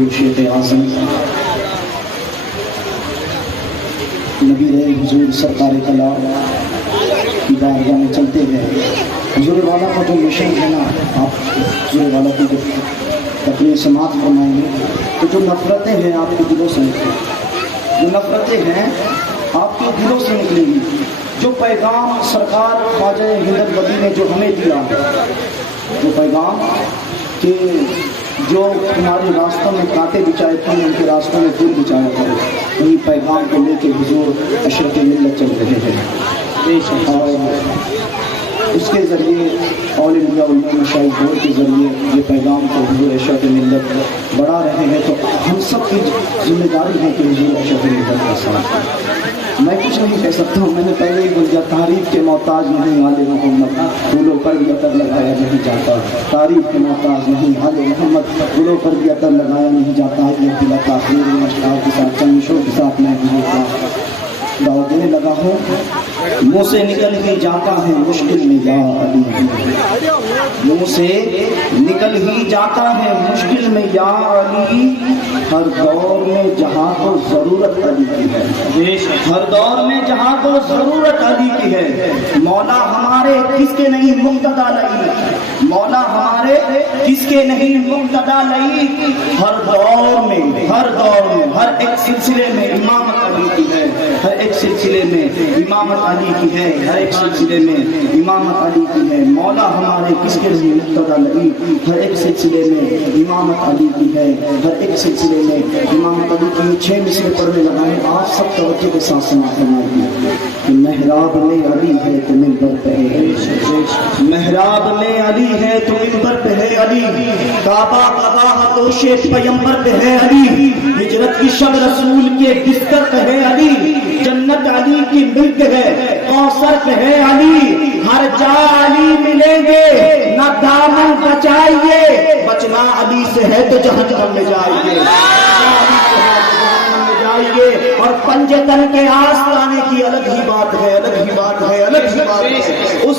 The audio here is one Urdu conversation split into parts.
حضور شیخ اعظم نبی رہے حضور سرکار کلام کی بارگاہ میں چلتے ہیں. حضور والا کا جو مشن ہے نا، آپ حضور والا کی اپنی سماعت فرمائیں گے تو جو نفرتیں ہیں آپ کے دلوں سے نکلیں گی، جو نفرتیں ہیں آپ کے دلوں سے نکلیں گی. جو پیغام سرکار خواجہ ہدایت بدی نے جو ہمیں دیا، جو پیغام کہ جو تمہارے راستوں میں کانٹے بچھائے تھے ان کے راستوں میں پھول بچھایا کرو، وہی پیغام کو لے کے حضور اشرف ملت چل رہے ہیں. اور اس کے ذریعے اولیاء مشائخ دور کے ذریعے یہ پیغام کو حضور اشرف ملت بڑھا رہے ہیں. تو ہم سب کی ذمہ داری ہے کہ حضور اشرف ملت کا ساتھ دیں. میں کچھ نہیں کہہ سکتا ہوں، میں نے پہلے ہی بول دیا، تعریف کے محتاج نہیں آل محمد، پھولوں پر بھی عطر لگایا نہیں جاتا. تعریف کے محتاج نہیں آل محمد، پھولوں پر بھی عطر لگایا نہیں جاتا. یہ دلا تاخیر اشعار کے ساتھ چنشوں کے ساتھ میں دعوت دینے لگا ہوں. منہ سے نکل ہی جاتا ہے مشکل میں یا علی، منہ سے نکل ہی جاتا ہے مشکل میں یا علی. ہر دور میں جہاں کو ضرورت علی کی ہے، ہر دور میں جہاں کو ضرورت علی کی ہے. مولا ہمارے کس کے نہیں مقتدا لئی، مولا ہمارے کس کے نہیں مقتدا لئی. ہر دور میں، ہر دور میں، ہر ایک سلسلے میں امامت علی کی ہے، ہر ایک سلسلے میں امامت علی کی ہے، ہر ایک سلسلے میں امامت علی کی ہے. مولا ہمارے کس کے نہیں مقتدا لئی، ہر ایک سلسلے میں امامت علی کی ہے، ہر ایک سلسلے میں امامت علی کی. 6 مصرے پڑھنے لگا ہے، آپ سب توجہ کے ساتھ سماعت فرمائیے کہ محراب میں علی ہے تو منبر پہ ہے، محراب میں علی ہے تو منبر پہ ہے علی. کعبہ قضا دوش پیمبر پہ ہے علی، ہجرت کی شب رسول کے بستر پہ ہے علی. جنت علی کی ملک ہے، کوثر پہ ہے علی. ہر جا علی ملیں گے، نہ دامن بچائیے، بچنا علی سے ہے تو جہنم میں جائیے. اور پنجے تن کے آستانے کی الگ ہی بات ہے، الگ ہی بات ہے، الگ ہی بات ہے. اس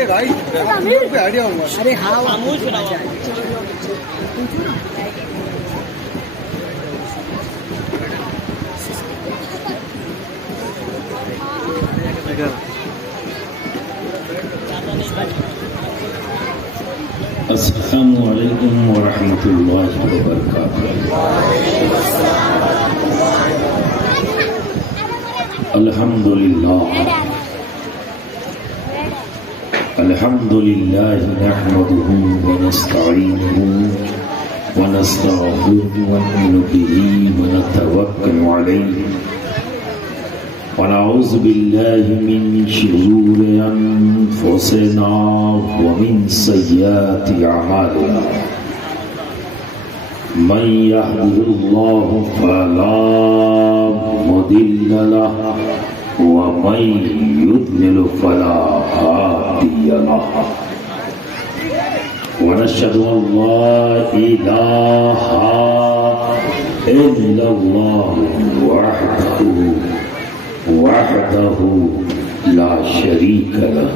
ارے ہاں السلام علیکم ورحمۃ اللہ وبرکاتہ۔ الحمد للہ نحمده ونستعینه ونستغفره ونؤمن به ونتوکل علیہ ونعوذ باللہ من شرور انفسنا ومن سیئات اعمالنا من يهده الله فلا مضل له ومن يضلل فلا هادي له ونشهد ان لا اله الا الله وحده لا شريك له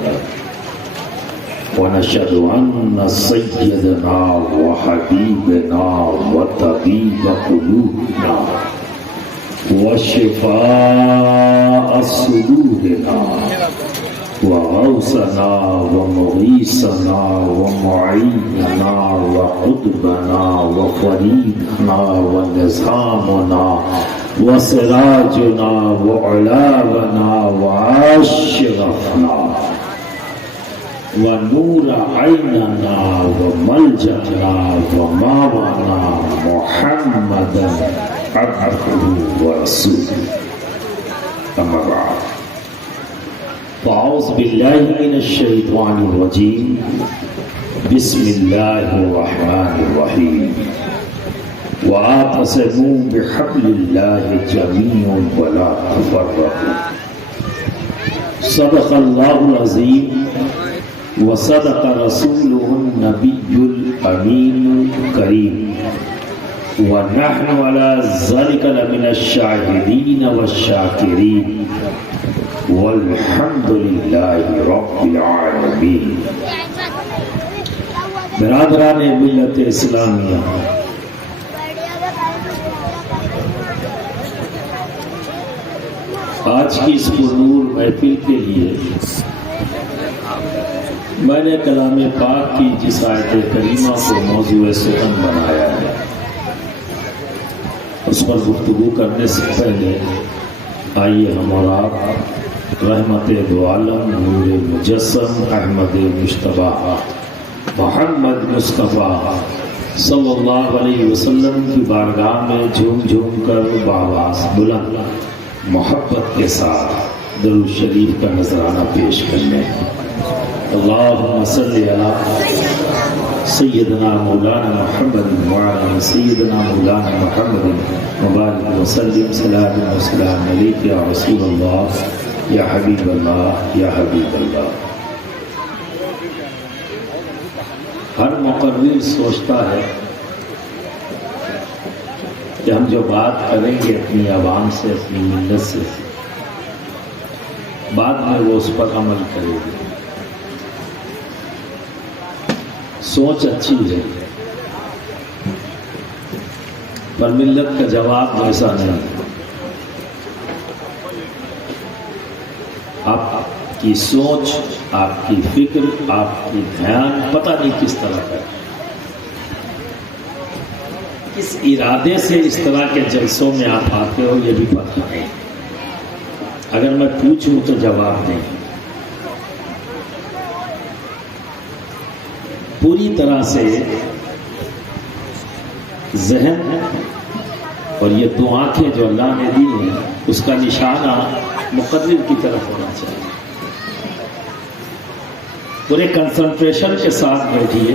ونشهد أن سيدنا وحبيبنا وطبيب قلوبنا وشفاء صدورنا وغوثنا ومغيثنا ومعيننا وقطبنا وفريدنا ونظامنا وسراجنا وعلاونا واشرفنا ونور عيننا وملجأنا وماوانا محمدا عبده ورسوله أما بعد فأعوذ بالله من الشيطان الرجيم بسم الله الرحمن الرحيم واعتصموا بحبل الله جميعا ولا تفرقوا صدق الله العظيم وصدق رسوله النبي الأمين الكريم ونحن على ذلك لمن الشاهدين والشاكرين والحمد لله رب العالمين۔ برادران ملت اسلامیہ، آج کی اس پرنور محفل کے لیے میں نے کلام پاک کی جس آیت کریمہ کو موضوع سخن بنایا ہے اس پر گفتگو کرنے سے پہلے آئیے ہم اور آپ رحمت دو عالم نور مجسم احمد مجتبی محمد مصطفیٰ صلی اللہ علیہ وسلم کی بارگاہ میں جھوم جھوم کر بآواز بلند محبت کے ساتھ درود شریف کا نذرانہ پیش کرنے ہیں۔ اللہم صلی علی سیدنا مولانا محمد وعلی سیدنا مولانا محمد مبارک وسلم صلاۃ و سلام علیک یا رسول اللہ یا حبیب اللہ یا حبیب اللہ۔ ہر مقرر سوچتا ہے کہ ہم جو بات کریں گے اپنی عوام سے، اپنی ملت سے، بعد میں وہ اس پر عمل کرے گی۔ سوچ اچھی ہے پر ملت کا جواب ویسا نہیں۔ آپ کی سوچ، آپ کی فکر، آپ کی دھیان پتہ نہیں کس طرح کا، کس ارادے سے اس طرح کے جلسوں میں آپ آتے ہو یہ بھی پتہ نہیں۔ اگر میں پوچھوں تو جواب نہیں۔ پوری طرح سے ذہن اور یہ دو آنکھیں جو اللہ نے دی ہیں اس کا نشانہ مقرر کی طرف ہونا چاہیے۔ پورے کنسنٹریشن کے ساتھ بیٹھیے،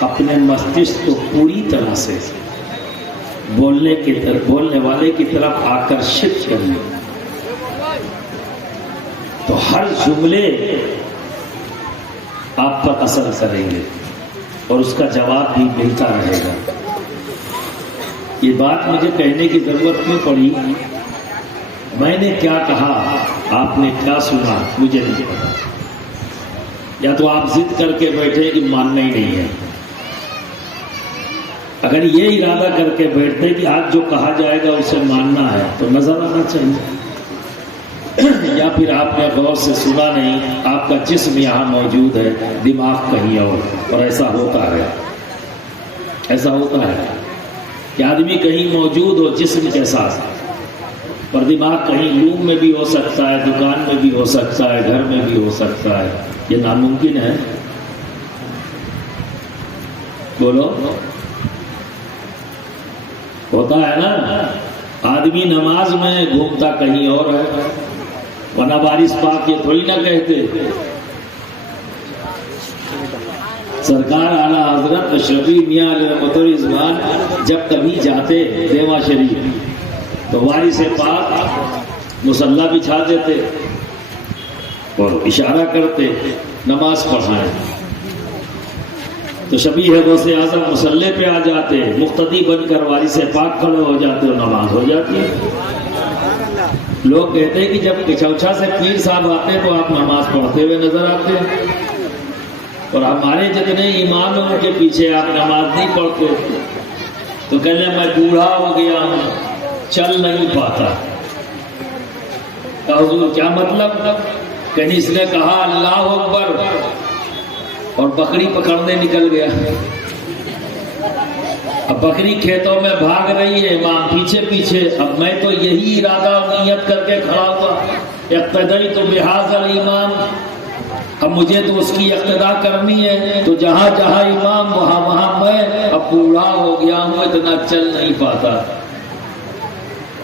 اپنے مستشک کو پوری طرح سے بولنے والے کی طرف آکرشت کریے تو ہر جملے آپ پر اثر کریں گے اور اس کا جواب بھی ملتا رہے گا۔ یہ بات مجھے کہنے کی ضرورت کیوں پڑی؟ میں نے کیا کہا، آپ نے کیا سنا، مجھے نہیں پتا۔ یا تو آپ ضد کر کے بیٹھے کہ ماننا ہی نہیں ہے. اگر یہ ارادہ کر کے بیٹھتے کہ آج جو کہا جائے گا اسے ماننا ہے تو نظر آنا چاہیے. یا پھر آپ نے غور سے سنا نہیں، آپ کا جسم یہاں موجود ہے، دماغ کہیں اور ایسا ہوتا ہے. ایسا ہوتا ہے کہ آدمی کہیں موجود ہو جسم کے ساتھ، پر دماغ کہیں روم میں بھی ہو سکتا ہے، دکان میں بھی ہو سکتا ہے، گھر میں بھی ہو سکتا ہے. یہ ناممکن ہے؟ بولو. ہوتا ہے نا. آدمی نماز میں گھومتا کہیں اور ہے، ورنہ وارث پاک یہ تھوڑی نہ کہتے. سرکار اعلیٰ حضرت اشرفی میاں علیہ رحمۃ الرضوان جب کبھی جاتے دیوا شریف تو وارث پاک مصلی بچھا دیتے اور اشارہ کرتے نماز پڑھائیں. تو شبیہ غوث اعظم مصلی پہ آ جاتے، مقتدی بن کر وارث پاک کھڑے ہو جاتے اور نماز ہو جاتی. لوگ کہتے ہیں کہ جب کچوچھا سے پیر صاحب آتے تو آپ نماز پڑھتے ہوئے نظر آتے ہیں، اور ہمارے جتنے امام ہیں ان کے پیچھے آپ نماز نہیں پڑھتے. تو کہنے میں بوڑھا ہو گیا ہوں، چل نہیں پاتا. تو حضور کیا مطلب؟ کہیں اس نے کہا اللہ اکبر اور بکری پکڑنے نکل گیا. اب بکری کھیتوں میں بھاگ رہی ہے، امام پیچھے پیچھے. اب میں تو یہی ارادہ نیت کر کے کھڑا ہوا، اقتدیت بہذا الامام. اب مجھے تو اس کی اقتدا کرنی ہے، تو جہاں جہاں امام وہاں وہاں میں. اب بوڑھا ہو گیا ہوں، اتنا چل نہیں پاتا.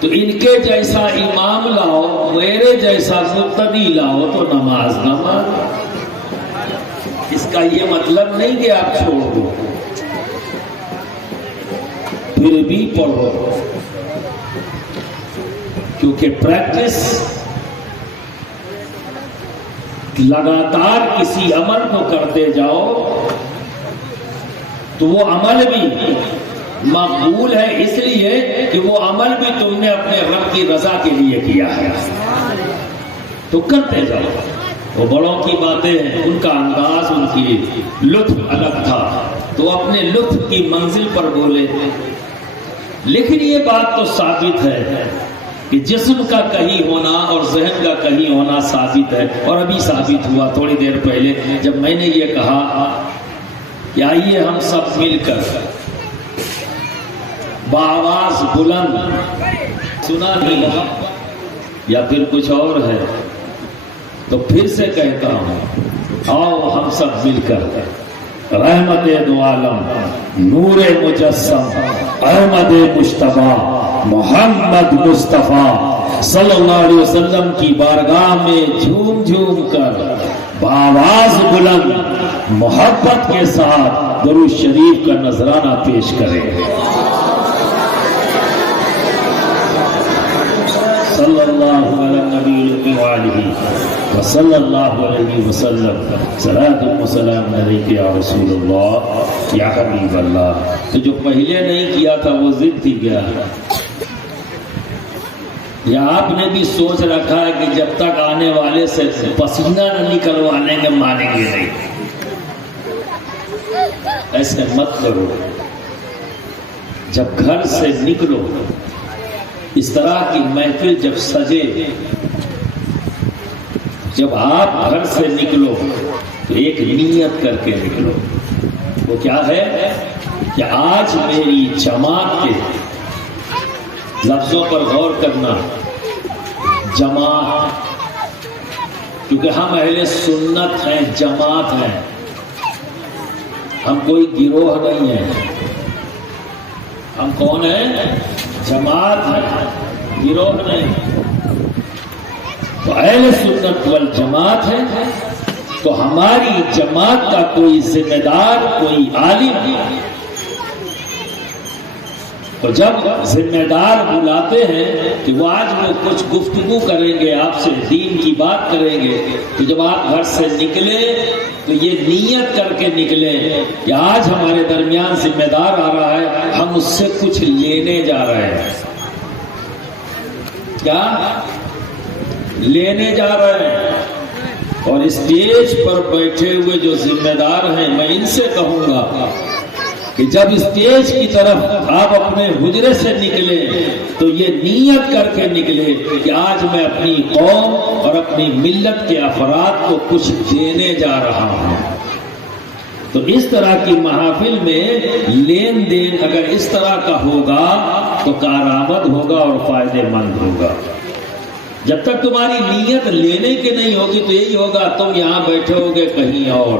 تو ان کے جیسا امام لاؤ، میرے جیسا مقتدی لاؤ تو نماز نماز. اس کا یہ مطلب نہیں کہ آپ چھوڑ دو، پھر بھی پڑھو، کیونکہ پریکٹس لگاتار کسی عمل کو کرتے جاؤ تو وہ عمل بھی مقبول ہے، اس لیے کہ وہ عمل بھی تم نے اپنے رب کی رضا کے لیے کیا ہے. تو کرتے جاؤ. وہ بڑوں کی باتیں ہیں، ان کا انداز، ان کی لطف الگ تھا، تو اپنے لطف کی منزل پر بولے. لیکن یہ بات تو ثابت ہے کہ جسم کا کہیں ہونا اور ذہن کا کہیں ہونا ثابت ہے. اور ابھی ثابت ہوا تھوڑی دیر پہلے جب میں نے یہ کہا کہ آئیے ہم سب مل کر بآواز بلند، سنا نہیں یا پھر کچھ اور ہے، تو پھر سے کہتا ہوں، آؤ ہم سب مل کر رحمت دو عالم، نور مجسم، احمد مشتبہ، محمد مصطفیٰ صلی اللہ علیہ وسلم کی بارگاہ میں جھوم جھوم کر بآواز بلند محبت کے ساتھ درود شریف کا نذرانہ پیش کریں. صلی اللہ علیہ نبی وآلہ وصلی اللہ علیہ وسلم. صلاۃ و سلام علیک یا رسول اللہ یا حبیب اللہ. تو جو پہلے نہیں کیا تھا وہ ضد تھی کیا؟ یا آپ نے بھی سوچ رکھا ہے کہ جب تک آنے والے سے پسینہ نہ نکلوانے کے مانیں گے نہیں؟ ایسے مت کرو. جب گھر سے نکلو، اس طرح کی محفل جب سجے، جب آپ گھر سے نکلو تو ایک نیت کر کے نکلو. وہ کیا ہے کہ آج میری جماعت کے لفظوں پر غور کرنا. جماعت، کیونکہ ہم اہل سنت ہیں، جماعت ہیں، ہم کوئی گروہ نہیں ہیں. ہم کون ہیں؟ جماعت ہے، گروہ نہیں. تو اہل سنت والجماعت ہے، تو ہماری جماعت کا کوئی ذمہ دار، کوئی عالم، تو جب ذمہ دار بلاتے ہیں کہ وہ آج وہ کچھ گفتگو کریں گے آپ سے، دین کی بات کریں گے، تو جب آپ گھر سے نکلے تو یہ نیت کر کے نکلے کہ آج ہمارے درمیان ذمہ دار آ رہا ہے، ہم اس سے کچھ لینے جا رہے ہیں. کیا لینے جا رہے ہیں؟ اور اسٹیج پر بیٹھے ہوئے جو ذمہ دار ہیں میں ان سے کہوں گا کہ جب اسٹیج کی طرف آپ اپنے حجرے سے نکلے تو یہ نیت کر کے نکلے کہ آج میں اپنی قوم اور اپنی ملت کے افراد کو کچھ دینے جا رہا ہوں. تو اس طرح کی محافل میں لین دین اگر اس طرح کا ہوگا تو کارآمد ہوگا اور فائدے مند ہوگا. جب تک تمہاری نیت لینے کی نہیں ہوگی تو یہی ہوگا تم یہاں بیٹھے ہوگے کہیں اور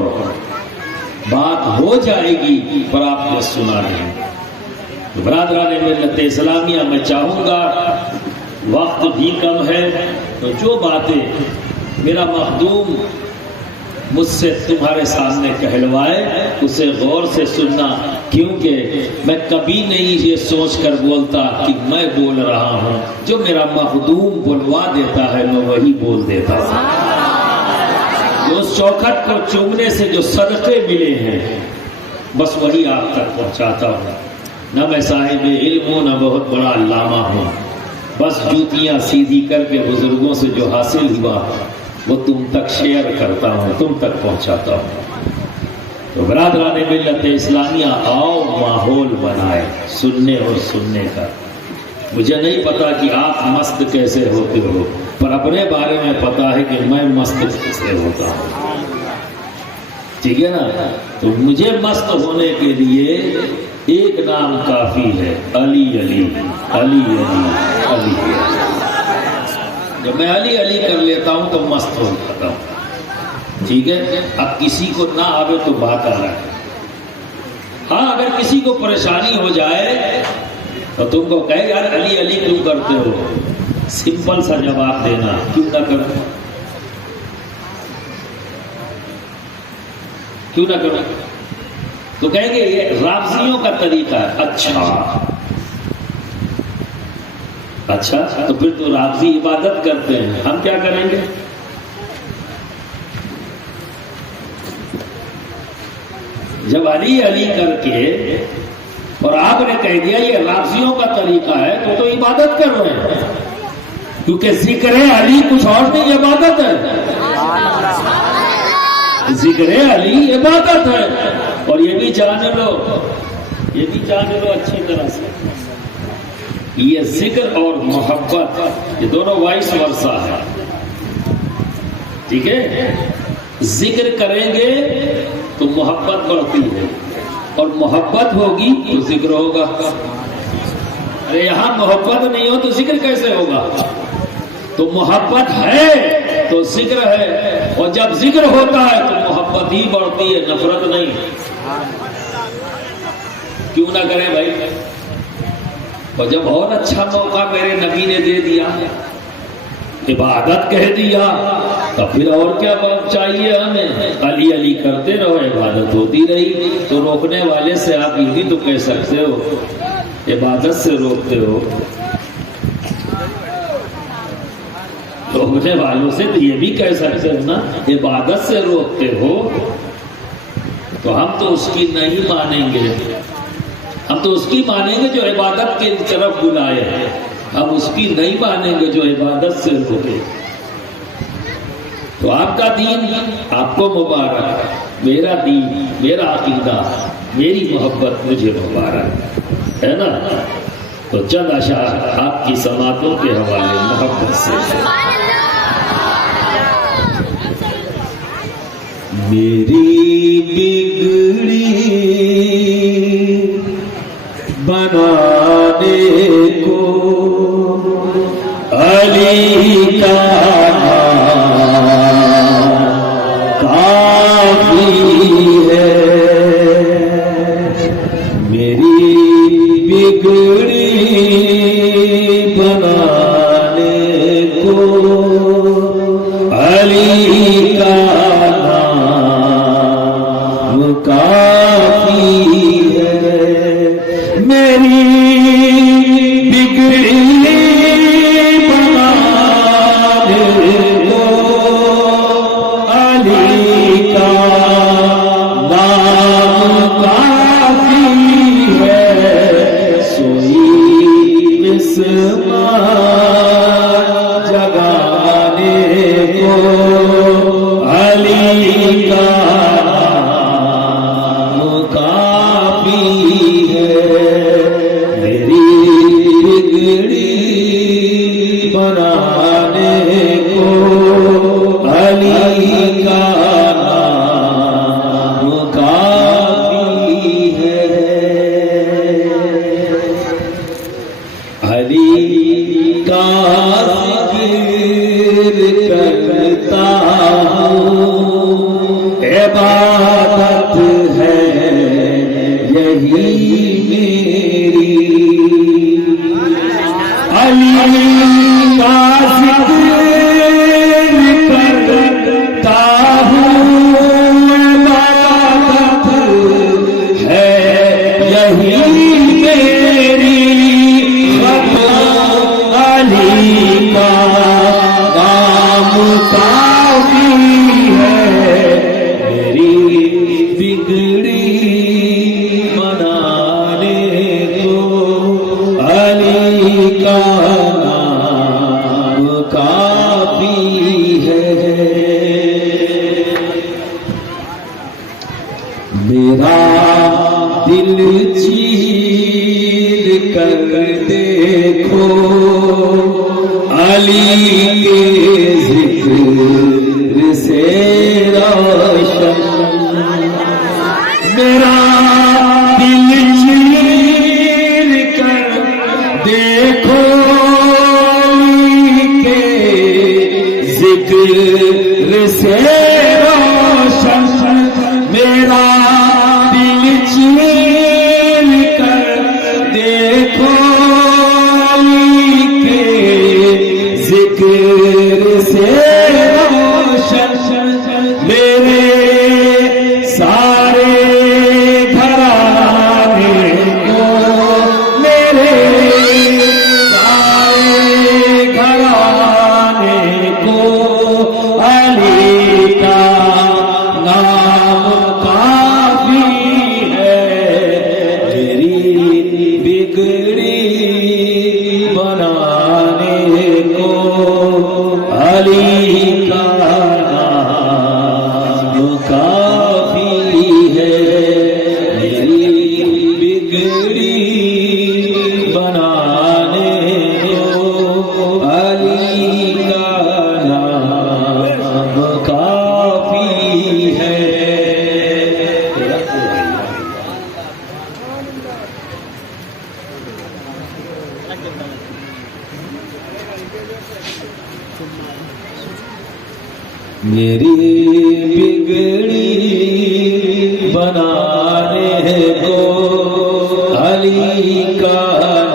بات ہو جائے گی پر آپ نے سنا نہیں. برادران ملت اسلامیہ میں چاہوں گا وقت بھی کم ہے تو جو باتیں میرا مخدوم مجھ سے تمہارے سامنے کہلوائے اسے غور سے سننا، کیونکہ میں کبھی نہیں یہ سوچ کر بولتا کہ میں بول رہا ہوں، جو میرا مخدوم بلوا دیتا ہے میں وہی بول دیتا ہوں. اس چوکھٹ کو چومنے سے جو صدقے ملے ہیں بس وہی آپ تک پہنچاتا ہوں. نہ میں صاحب علم ہوں نہ بہت بڑا علامہ ہوں، بس جوتیاں سیدھی کر کے بزرگوں سے جو حاصل ہوا وہ تم تک شیئر کرتا ہوں، تم تک پہنچاتا ہوں. تو برادران ملت اسلامیہ آؤ ماحول بنائے سننے اور سننے کا. مجھے نہیں پتا کہ آپ مست کیسے ہوتے ہو، پر اپنے بارے میں پتا ہے کہ میں مست کیسے ہوتا ہوں. ٹھیک ہے نا؟ تو مجھے مست ہونے کے لیے ایک نام کافی ہے، علی علی علی علی علی. جب میں علی علی کر لیتا ہوں تو مست ہو جاتا ہوں. ٹھیک ہے؟ اب کسی کو نہ آوے تو بات آ رہا ہے. ہاں اگر کسی کو پریشانی ہو جائے تو تم کو کہے یار علی علی کیوں کرتے ہو، سمپل سا جواب دینا، کیوں نہ کرو، کیوں نہ کرو. تو کہیں گے یہ رافضیوں کا طریقہ ہے. اچھا تو پھر تو رافضی عبادت کرتے ہیں، ہم کیا کریں گے؟ جب علی علی کر کے اور آپ نے کہہ دیا یہ رافضیوں کا طریقہ ہے تو عبادت کر رہے ہیں، کیونکہ ذکر علی کچھ اور نہیں عبادت ہے. ذکر علی عبادت ہے. اور یہ بھی جان لو اچھی طرح سے، یہ ذکر اور محبت یہ دونوں وائس ورثہ ہے. ٹھیک ہے؟ ذکر کریں گے تو محبت بڑھتی ہے اور محبت ہوگی تو ذکر ہوگا. ارے یہاں محبت نہیں ہو تو ذکر کیسے ہوگا؟ تو محبت ہے تو ذکر ہے، اور جب ذکر ہوتا ہے تو محبت ہی بڑھتی ہے، نفرت نہیں. کیوں نہ کریں بھائی؟ اور جب اور اچھا موقع میرے نبی نے دے دیا، عبادت کہہ دیا، تو پھر اور کیا بات چاہیے ہمیں؟ علی علی کرتے رہو، عبادت ہوتی رہی. تو روکنے والے سے آپ یہ بھی تو کہہ سکتے ہو، عبادت سے روکتے ہو. روکنے والوں سے تو یہ بھی کہہ سکتے ہو نا، عبادت سے روکتے ہو. تو ہم تو اس کی نہیں مانیں گے، ہم تو اس کی مانیں گے جو عبادت کی طرف بلائے. ہم اس کی نہیں مانیں گے جو عبادت سے روکے. تو آپ کا دین آپ کو مبارک، میرا دین، میرا عقیدہ، میری محبت مجھے مبارک ہے نا. تو چند اشعار آپ کی سماعتوں کے حوالے محبت سے. میری بگڑی بنانے کو علی کا کافی ہے. میری بگڑی بنانے کو علی کا کافی ہے. میری بگڑی بنانے کو علی کا نام کافی ہے. سوئی مسمار جگانے کو کا ذکر کرتا ہوں، عبادت ہے یہی میری، علی کا نام کافی ہے، میری بگڑی بنانے کو، علی کا نام کافی ہے، میرا دل چیر کر دیکھو علی کے ذکر سے روشن، میرا دل چیر کر دیکھو علی کے ذکر سے روشن، میرا دل چیر کر دیکھو علی کے ذکر سے روشن، میرے سارے گھرانے کو، میرے سارے گھرانے کو علی کا نام کافی ہے، میری بگڑی بنانے کو علی کا نام کافی ہے، میری بگڑی بنانے کو علی کا نام کافی ہے۔ میری بگڑی بنانے کو علی کا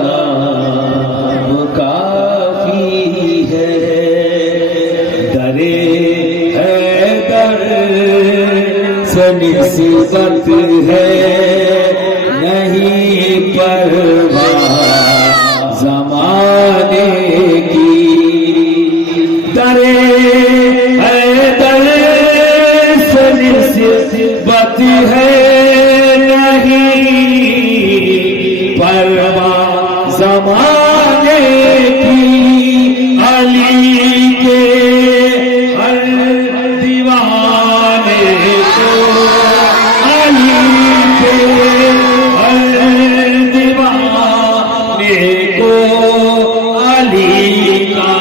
نام کافی ہے، درے حیدر سے نسبت ہے نہیں پرواہ زمانے کی، درے حیدر سے نسبت ہے نہیں پرواہ زمانے کی، علی کے ہر دیوانے کو، علی کے ہر دیوانے کو علی کا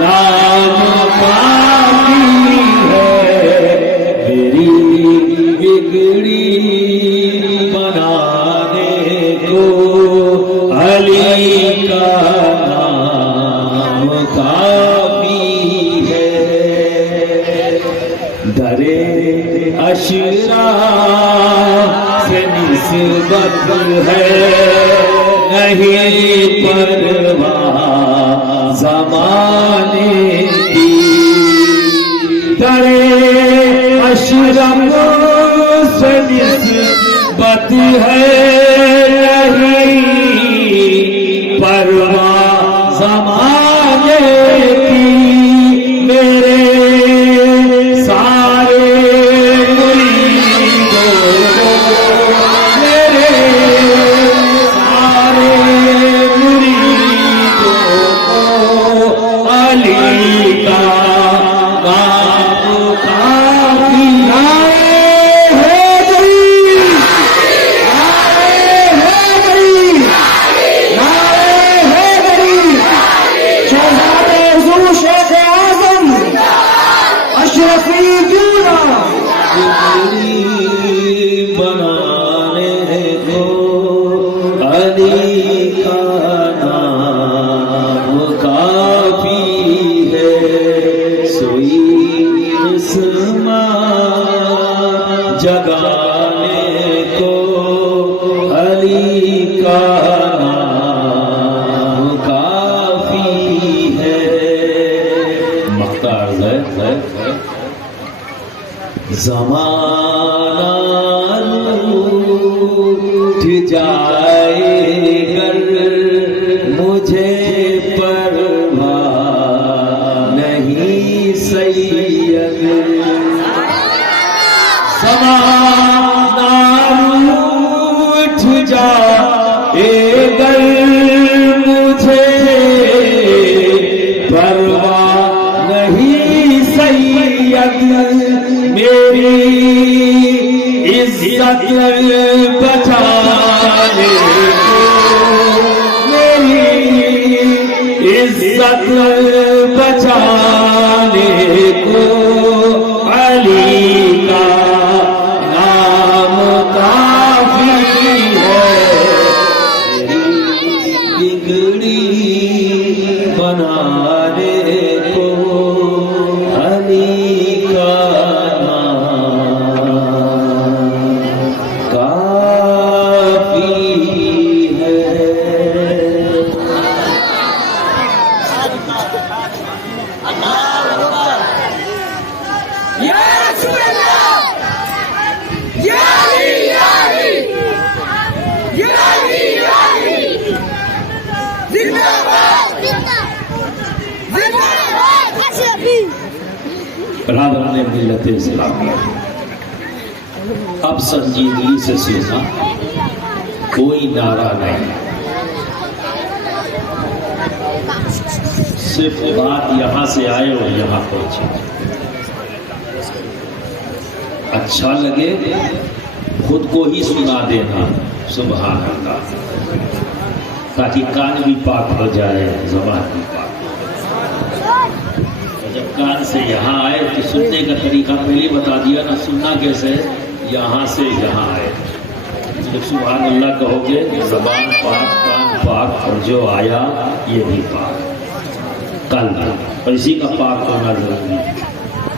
نام کافی ہے، میری بگڑی بنانے کو علی کا نام کافی ہے، درے اشراف سے نسبت ہے نہیں پرواہ زمانے کی، درے اشرف سے نسبت ہے نہیں پرواہ زمانے کی، میرے سارے مریدوں کو، میرے سارے مریدوں کو علی کا نام کافی ہے، بنانے کو علی کا نام کافی ہے، سوئی عصمت جگانے کو علی کا نام کافی زمانہ لوٹ جائے گر مجھے پرواہ نہیں سید، زمانہ لوٹ جائے گر مجھے پرواہ نہیں سید، میری عزت بچانے کو، میری عزت بچانے کو علی کا نام کافی ہے، بگڑی بنانے کو علی کا برادران ملت اسلامیہ، اب سنجیدگی سے سننا، کوئی نعرہ نہیں، صرف بات یہاں سے آئے اور یہاں پہنچے، اچھا لگے خود کو ہی سنا دینا سبحان اللہ، تاکہ کان بھی پاک ہو جائے، زبان بھی پاک۔ جب کان سے یہاں آئے تو سننے کا طریقہ پہلے بتا دیا نا، سننا کیسے؟ یہاں سے یہاں آئے، جب سبحان اللہ کہو گے زبان پاک، کان پاک، اور جو آیا یہ بھی پاک، قلب اور اسی کا پاک ہونا ضروری ہے،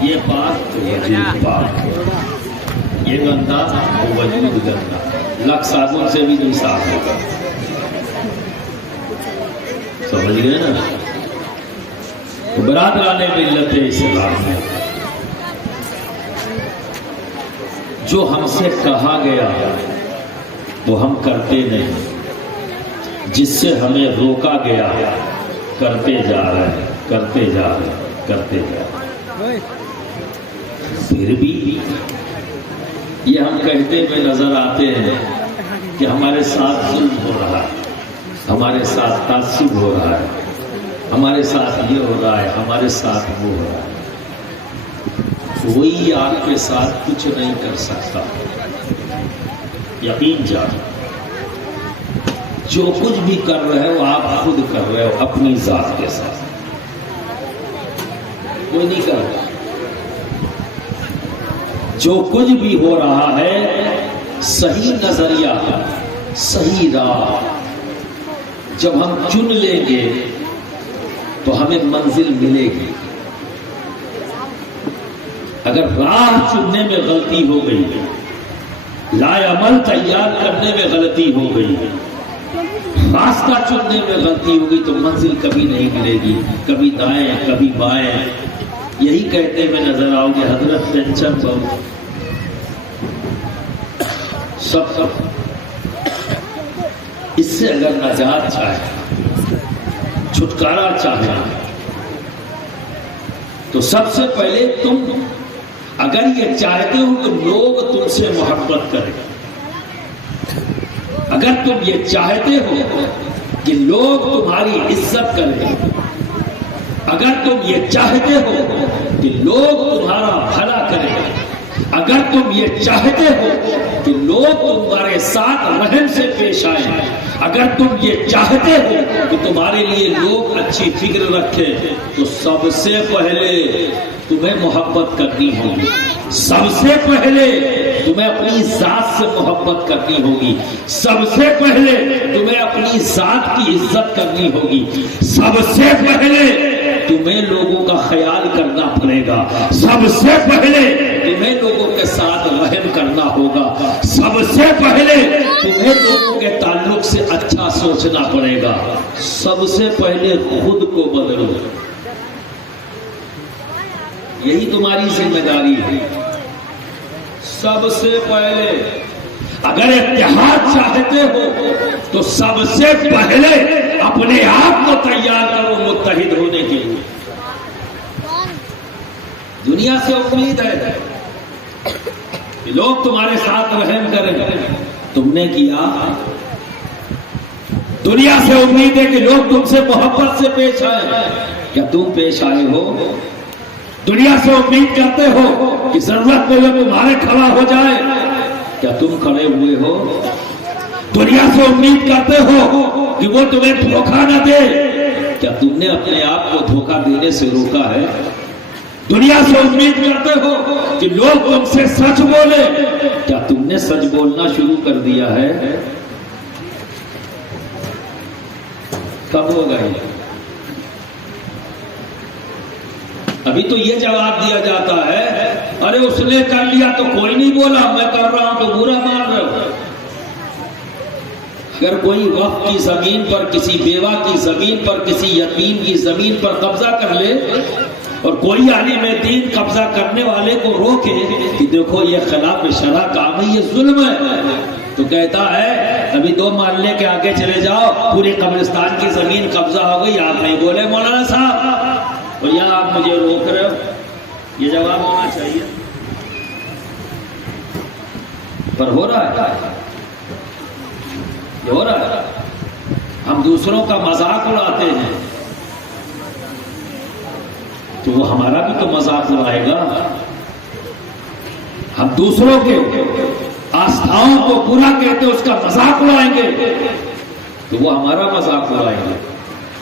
یہ پاک تو وجود پاک، یہ گندا وہ وجود گندا، لاکھ صابن سے بھی نہیں صاف ہوگا، سمجھ گئے نا؟ برادران ملت اسلام میں جو ہم سے کہا گیا وہ ہم کرتے نہیں، جس سے ہمیں روکا گیا کرتے جا رہے ہیں، کرتے جا رہے ہیں، کرتے جا رہے ہیں، پھر بھی یہ ہم کہتے ہوئے نظر آتے ہیں کہ ہمارے ساتھ ظلم ہو رہا ہے، ہمارے ساتھ تعصب ہو رہا ہے، ہمارے ساتھ یہ ہو رہا ہے، ہمارے ساتھ وہ ہو رہا ہے، کوئی آپ کے ساتھ کچھ نہیں کر سکتا، یقین جان، جو کچھ بھی کر رہے ہو آپ خود کر رہے ہو اپنی ذات کے ساتھ، کوئی نہیں کر رہا، جو کچھ بھی ہو رہا ہے صحیح نظریہ، صحیح راہ جب ہم چن لیں گے تو ہمیں منزل ملے گی، اگر راہ چننے میں غلطی ہو گئی، لائے عمل تیار کرنے میں غلطی ہو گئی، راستہ چننے میں غلطی ہو گئی تو منزل کبھی نہیں ملے گی، کبھی دائیں کبھی بائیں، یہی کہتے ہوئے نظر آؤ گے حضرت پینشن بہت سب اس سے اگر نجات چاہے، چھٹکارا چاہنا، تو سب سے پہلے تم اگر یہ چاہتے ہو کہ لوگ تم سے محبت کریں، اگر تم یہ چاہتے ہو کہ لوگ تمہاری عزت کریں، اگر تم یہ چاہتے ہو کہ لوگ تمہارا بھلا کریں، اگر تم یہ چاہتے ہو کہ لوگ تمہارے ساتھ رحم سے پیش آئیں، اگر تم یہ چاہتے ہو کہ تمہارے لیے لوگ اچھی فکر رکھیں، تو سب سے پہلے تمہیں محبت کرنی ہوگی، سب سے پہلے تمہیں اپنی ذات سے محبت کرنی ہوگی، سب سے پہلے تمہیں اپنی ذات کی عزت کرنی ہوگی، سب سے پہلے تمہیں لوگوں کا خیال کرنا پڑے گا، سب سے پہلے تمہیں لوگوں کے ساتھ رحم کرنا ہوگا، سب سے پہلے تمہیں لوگوں کے تعلق سے اچھا سوچنا پڑے گا، سب سے پہلے خود کو بدلو، یہی تمہاری ذمہ داری ہے، سب سے پہلے اگر اتحاد چاہتے ہو تو سب سے پہلے اپنے آپ کو تیار کرو متحد ہونے کے لیے. دنیا سے امید ہے کہ لوگ تمہارے ساتھ رحم کریں، تم نے کیا. دنیا سے امید ہے کہ لوگ تم سے محبت سے پیش آئے، کیا تم پیش آئے ہو؟ دنیا سے امید کرتے ہو کہ ضرورت پہ تمہارے کھڑا ہو جائے، کیا تم کھڑے ہوئے ہو؟ دنیا سے امید کرتے ہو کہ وہ تمہیں دھوکہ نہ دے، کیا تم نے اپنے آپ کو دھوکہ دینے سے روکا ہے؟ دنیا سے امید کرتے ہو کہ لوگ تم سے سچ بولے، کیا تم نے سچ بولنا شروع کر دیا ہے؟ کب ہوگا یہ؟ ابھی تو یہ جواب دیا جاتا ہے، ارے اس نے کر لیا تو کوئی نہیں بولا، میں کر رہا ہوں تو برا مان رہا ہوں. اگر کوئی وقف کی زمین پر، کسی بیوہ کی زمین پر، کسی یتیم کی زمین پر قبضہ کر لے اور کوئی عالم دین قبضہ کرنے والے کو روکے کہ دیکھو یہ خلاف شرع کام ہے، یہ ظلم ہے، تو کہتا ہے ابھی 2 محلے کے آگے چلے جاؤ، پوری قبرستان کی زمین قبضہ ہو گئی، آپ نہیں بولے مولانا صاحب، اور یہاں آپ مجھے روک رہے ہو. یہ جواب ہونا چاہیے. پر ہو رہا ہے، یہ ہو رہا ہے. ہم دوسروں کا مذاق اڑاتے ہیں تو وہ ہمارا بھی تو مذاق اڑائے گا. ہم دوسروں کے آستھاؤں کو برا کہتے اس کا مذاق اڑائیں گے تو وہ ہمارا مذاق اڑائیں گے،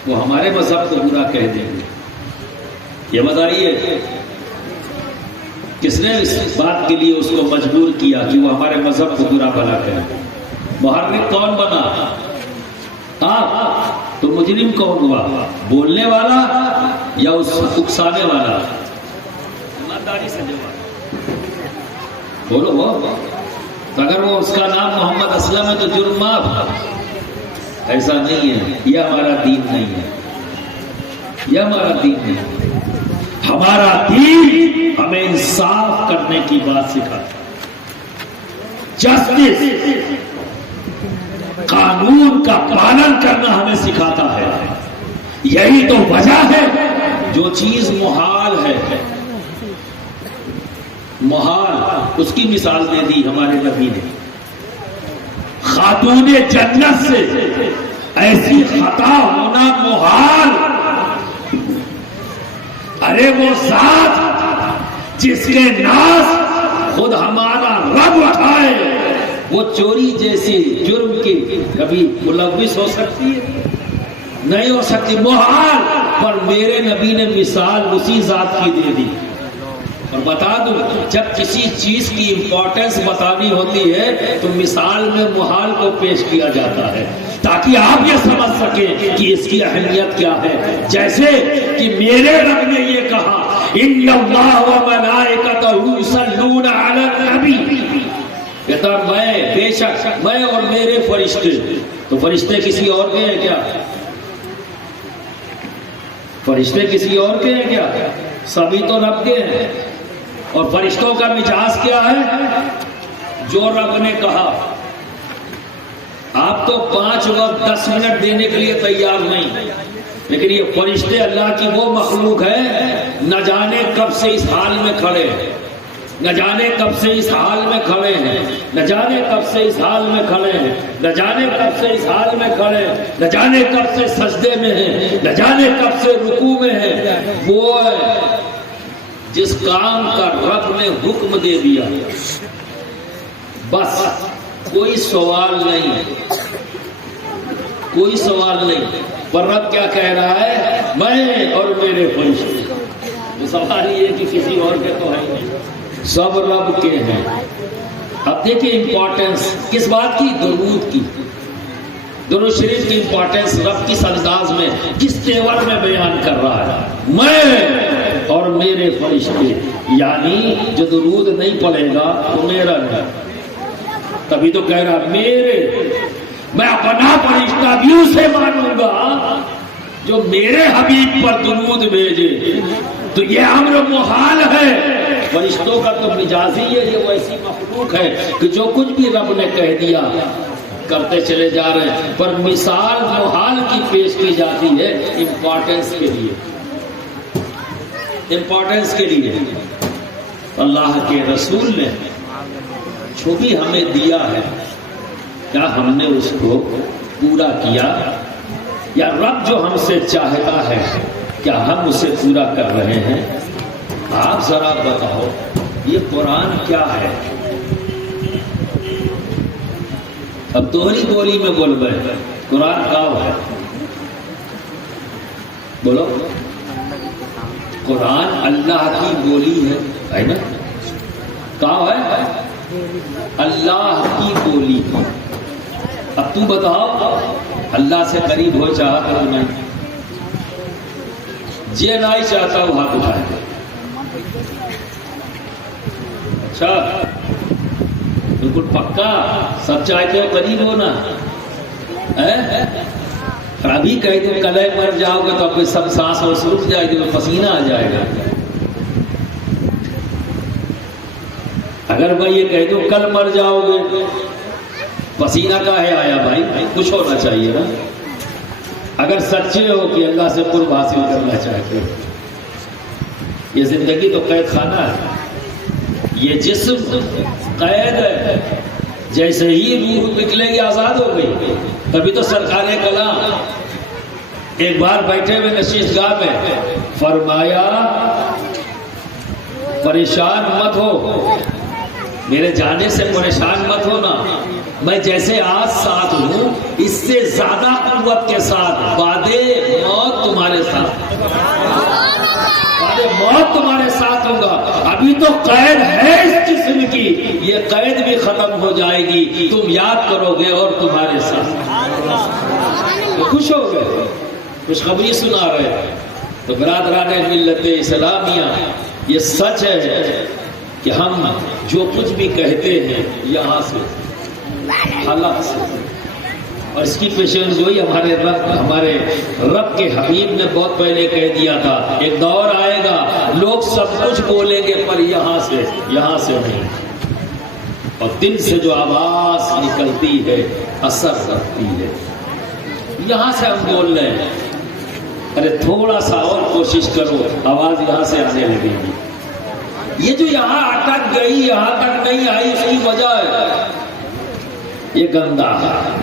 وہ ہمارے مذہب کو برا کہہ دیں گے. یہ بتائیے کس نے اس بات کے لیے اس کو مجبور کیا کہ وہ ہمارے مذہب کو برا بھلا کہے؟ محرک کون بنا؟ آپ. تو مجرم کون ہوا؟ بولنے والا یا اس اکسانے والا؟ ایمانداری سے جواب بولو. وہ اگر وہ اس کا نام محمد اسلم ہے تو جرم معاف. ایسا نہیں ہے، یہ ہمارا دین نہیں ہے، یہ ہمارا دین نہیں ہے. ہمارا دین ہمیں انصاف کرنے کی بات سکھاتا ہے، جسٹس، قانون کا پالن کرنا ہمیں سکھاتا ہے. یہی تو وجہ ہے جو چیز محال ہے، محال، اس کی مثال دے دی ہمارے نبی نے. خاتون جنت سے ایسی خطا ہونا محال. ارے وہ ذات جس کے ناز خود ہمارا رب اٹھائے، وہ چوری جیسی جرم کی کبھی ملوث ہو سکتی ہے؟ نہیں ہو سکتی، محال. پر میرے نبی نے مثال اسی ذات کی دے دی. اور بتا دوں، جب کسی چیز کی امپورٹنس بتانی ہوتی ہے تو مثال میں محال کو پیش کیا جاتا ہے تاکہ آپ یہ سمجھ سکیں کہ اس کی اہمیت کیا ہے. جیسے کہ میرے رب نے یہ کہا، ان اللہ و ملائکتہ یصلون علی النبی، کہتا میں، بے شک میں اور میرے فرشتے. تو فرشتے کسی اور کے ہیں کیا؟ فرشتے کسی اور کے ہیں کیا؟ سبھی تو رب کے ہیں. اور فرشتوں کا مجاز کیا ہے؟ جو رب نے کہا. آپ تو 5 وقت 10 منٹ دینے کے لیے تیار نہیں، لیکن یہ فرشتے اللہ کی وہ مخلوق ہے، نہ جانے کب سے اس حال میں کھڑے ہیں، نہ جانے کب سے اس حال میں کھڑے ہیں، نہ جانے کب سے اس حال میں کھڑے ہیں، نہ جانے کب سے اس حال میں کھڑے ہیں، نہ جانے کب سے سجدے میں ہیں، نہ جانے کب سے رکوع میں ہیں. وہ جس کام کا رب نے حکم دے دیا، بس کوئی سوال نہیں، کوئی سوال نہیں. پر رب کیا کہہ رہا ہے؟ میں اور میرے فرشتے. تو سوال یہ کہ کسی اور کے تو ہے نہیں، سب رب کے ہیں. اب دیکھیں امپورٹنس کس بات کی؟ درود کی. درود شریف کی امپورٹنس رب کس انداز میں، کس تیور میں بیان کر رہا ہے؟ میں اور میرے فرشتے. یعنی جو درود نہیں پڑھے گا تو میرا نہیں. تبھی تو کہہ رہا میرے، میں اپنا فرشتہ بھی اسے مانوں گا جو میرے حبیب پر درود بھیجے. تو یہ امر محال ہے فرشتوں کا تو مجازی ہے، یہ ویسی مخلوق ہے کہ جو کچھ بھی رب نے کہہ دیا کرتے چلے جا رہے ہیں، پر مثال محال کی پیش کی جاتی ہے امپورٹنس کے لیے، امپورٹنس کے لیے۔ اللہ کے رسول نے جو بھی ہمیں دیا ہے، کیا ہم نے اس کو پورا کیا؟ یا رب جو ہم سے چاہتا ہے کیا ہم اسے پورا کر رہے ہیں؟ آپ ذرا بتاؤ، یہ قرآن کیا ہے؟ اب دوہری بولی میں بول رہے، قرآن کیا ہے؟ بولو۔ قرآن اللہ کی بولی ہے نا؟ کیا ہے؟ اللہ کی بولی۔ اب تو بتاؤ، اللہ سے قریب ہو چاہتا تو نہیں؟ جے نہیں چاہتا وہ ہاتھ اٹھائے گا۔ اچھا، بالکل پکا سب چاہتے ہو قریب ہونا؟ ابھی کہہ دو کلے مر جاؤ گے تو پھر سب سانس اور رک جائے گی، تو پسینہ آ جائے گا۔ اگر میں یہ کہہ دوں کل مر جاؤ گے، پسینہ کا ہے آیا بھائی؟ کچھ ہونا چاہیے نا۔ اگر سچے ہو کہ اللہ سے قرب حاصل کرنا چاہتے ہو، یہ زندگی تو قید خانہ ہے، یہ جسم قید ہے، جیسے ہی روح نکلے گی آزاد ہو گئی۔ تبھی تو سرکار کلام ایک بار بیٹھے ہوئے نشست گاہ میں فرمایا پریشان مت ہو، میرے جانے سے پریشان مت ہونا، میں جیسے آج ساتھ ہوں اس سے زیادہ قوت کے ساتھ بعد موت تمہارے ساتھ، بعد موت تمہارے ساتھ ہوں گا۔ ابھی تو قید ہے اس جسم کی، یہ قید بھی ختم ہو جائے گی، تم یاد کرو گے اور تمہارے ساتھ۔ خوش ہو گئے، خوشخبری سنا رہے۔ تو برادران ملت اسلامیہ، یہ سچ ہے کہ ہم جو کچھ بھی کہتے ہیں یہاں سے حلق سے، اور اس کی پیشن گوئی ہمارے رب کے حبیب نے بہت پہلے کہہ دیا تھا، ایک دور آئے گا لوگ سب کچھ بولیں گے پر یہاں سے نہیں، اور دل سے جو آواز نکلتی ہے اثر کرتی ہے۔ یہاں سے ہم بول رہے ہیں، ارے تھوڑا سا اور کوشش کرو، آواز یہاں سے آنے لگے گی۔ یہ جو یہاں اٹک گئی، یہاں تک نہیں آئی، اس کی وجہ ہے یہ گندا ہے،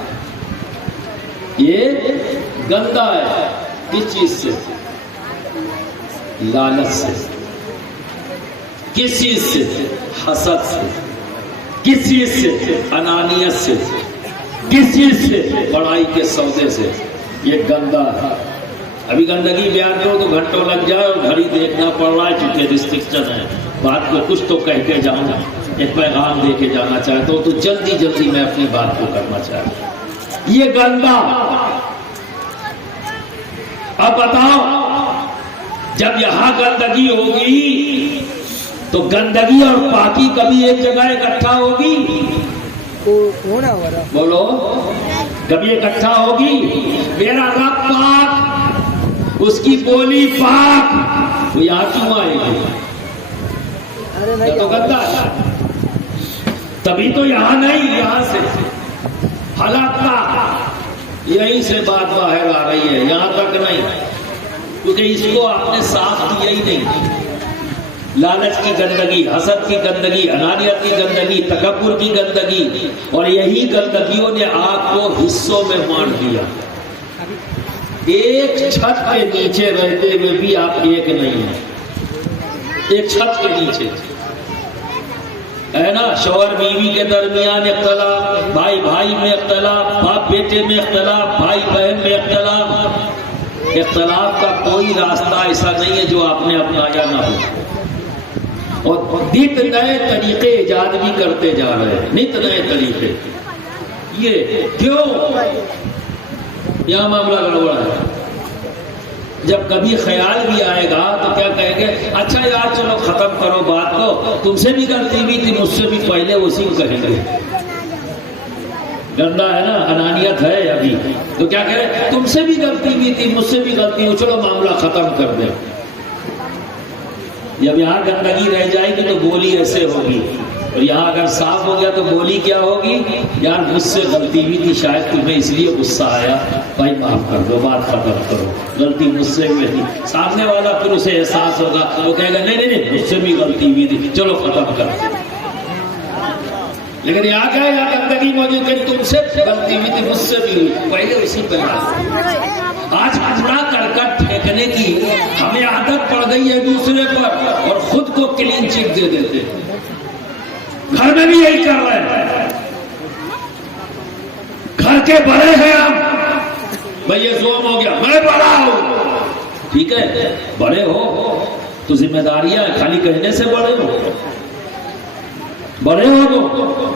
یہ گندا ہے۔ کس چیز سے؟ لالچ سے۔ کس چیز سے؟ حسد سے۔ کس چیز سے؟ انانیت سے۔ کس چیز سے؟ بڑائی کے سودے سے۔ یہ گندا ہے۔ ابھی گندگی بیان کرو تو گھنٹوں لگ جائے، اور گھڑی دیکھنا پڑ رہا ہے چونکہ ریسٹرکشن ہے۔ بات کو کچھ تو کہہ کے جاؤں گا، ایک پیغام دے کے جانا چاہتا ہوں، تو جلدی میں اپنی بات کو کرنا چاہتا ہوں۔ یہ گندا۔ اب بتاؤ، جب یہاں گندگی ہوگی تو گندگی اور پاکی کبھی ایک جگہ اکٹھا ہوگی؟ بولو، کبھی اکٹھا ہوگی؟ میرا رب پاک، اس کی بولی پاک، وہ یہاں کیوں آئے گی؟ تو گندا ہے، تبھی تو یہاں نہیں، یہاں سے حالات یہیں سے بات باہر آ رہی ہے، یہاں تک نہیں، کیونکہ اس کو آپ نے صاف کیا ہی نہیں۔ لالچ کی گندگی، حسد کی گندگی، انانیت کی گندگی، تکبر کی گندگی، اور یہی گندگیوں نے آپ کو حصوں میں بانٹ دیا۔ ایک چھت کے نیچے رہتے ہوئے بھی آپ ایک نہیں ہیں، ایک چھت کے نیچے ہے نا۔ شوہر بیوی کے درمیان اختلاف، بھائی بھائی میں اختلاف، باپ بیٹے میں اختلاف، بھائی بہن میں اختلاف۔ اختلاف کا کوئی راستہ ایسا نہیں ہے جو آپ نے اپنایا نہ ہو، اور نت نئے طریقے ایجاد بھی کرتے جا رہے ہیں، نت نئے طریقے۔ یہ کیوں؟ یہاں معاملہ گڑبڑ ہے۔ جب کبھی خیال بھی آئے گا تو کیا کہیں گے، اچھا یار چلو ختم کرو بات کو، تم سے بھی غلطی بھی تھی، مجھ سے بھی پہلے، اسی کو کہیں گے۔ گندا ہے نا، انانیت ہے ابھی، تو کیا کہے، تم سے بھی غلطی بھی تھی، مجھ سے بھی غلطی ہو، چلو معاملہ ختم کر دیں۔ جب یہاں گندگی رہ جائے گی تو بولی ایسے ہوگی، اور یہاں اگر صاف ہو گیا تو بولی کیا ہوگی؟ یار مجھ سے غلطی ہوئی تھی، شاید تمہیں اس لیے غصہ آیا، بھائی معاف کر دو، بات ختم کرو، غلطی مجھ سے ہوئی تھی۔ سامنے والا پھر اسے احساس ہوگا، وہ کہے گا نہیں نہیں مجھ سے بھی غلطی ہوئی تھی، چلو ختم کر دو۔ لیکن یہاں کیا ہے، یہاں گندگی موجود ہے، تم سے غلطی ہوئی تھی، مجھ سے بھی ہوئی، پہلے اسی پہ آج کوڑا کرکٹ پھینکنے کی ہمیں عادت پڑ گئی ہے دوسرے پر، اور خود کو کلین چٹ دے دیتے۔ گھر میں بھی یہی کر رہے ہیں، گھر کے بڑے ہیں ہم، بھائی یہ ظلم ہو گیا، میں بڑا ہوں، ٹھیک ہے بڑے ہو تو ذمہ داریاں خالی کہنے سے بڑے ہو، بڑے ہو تو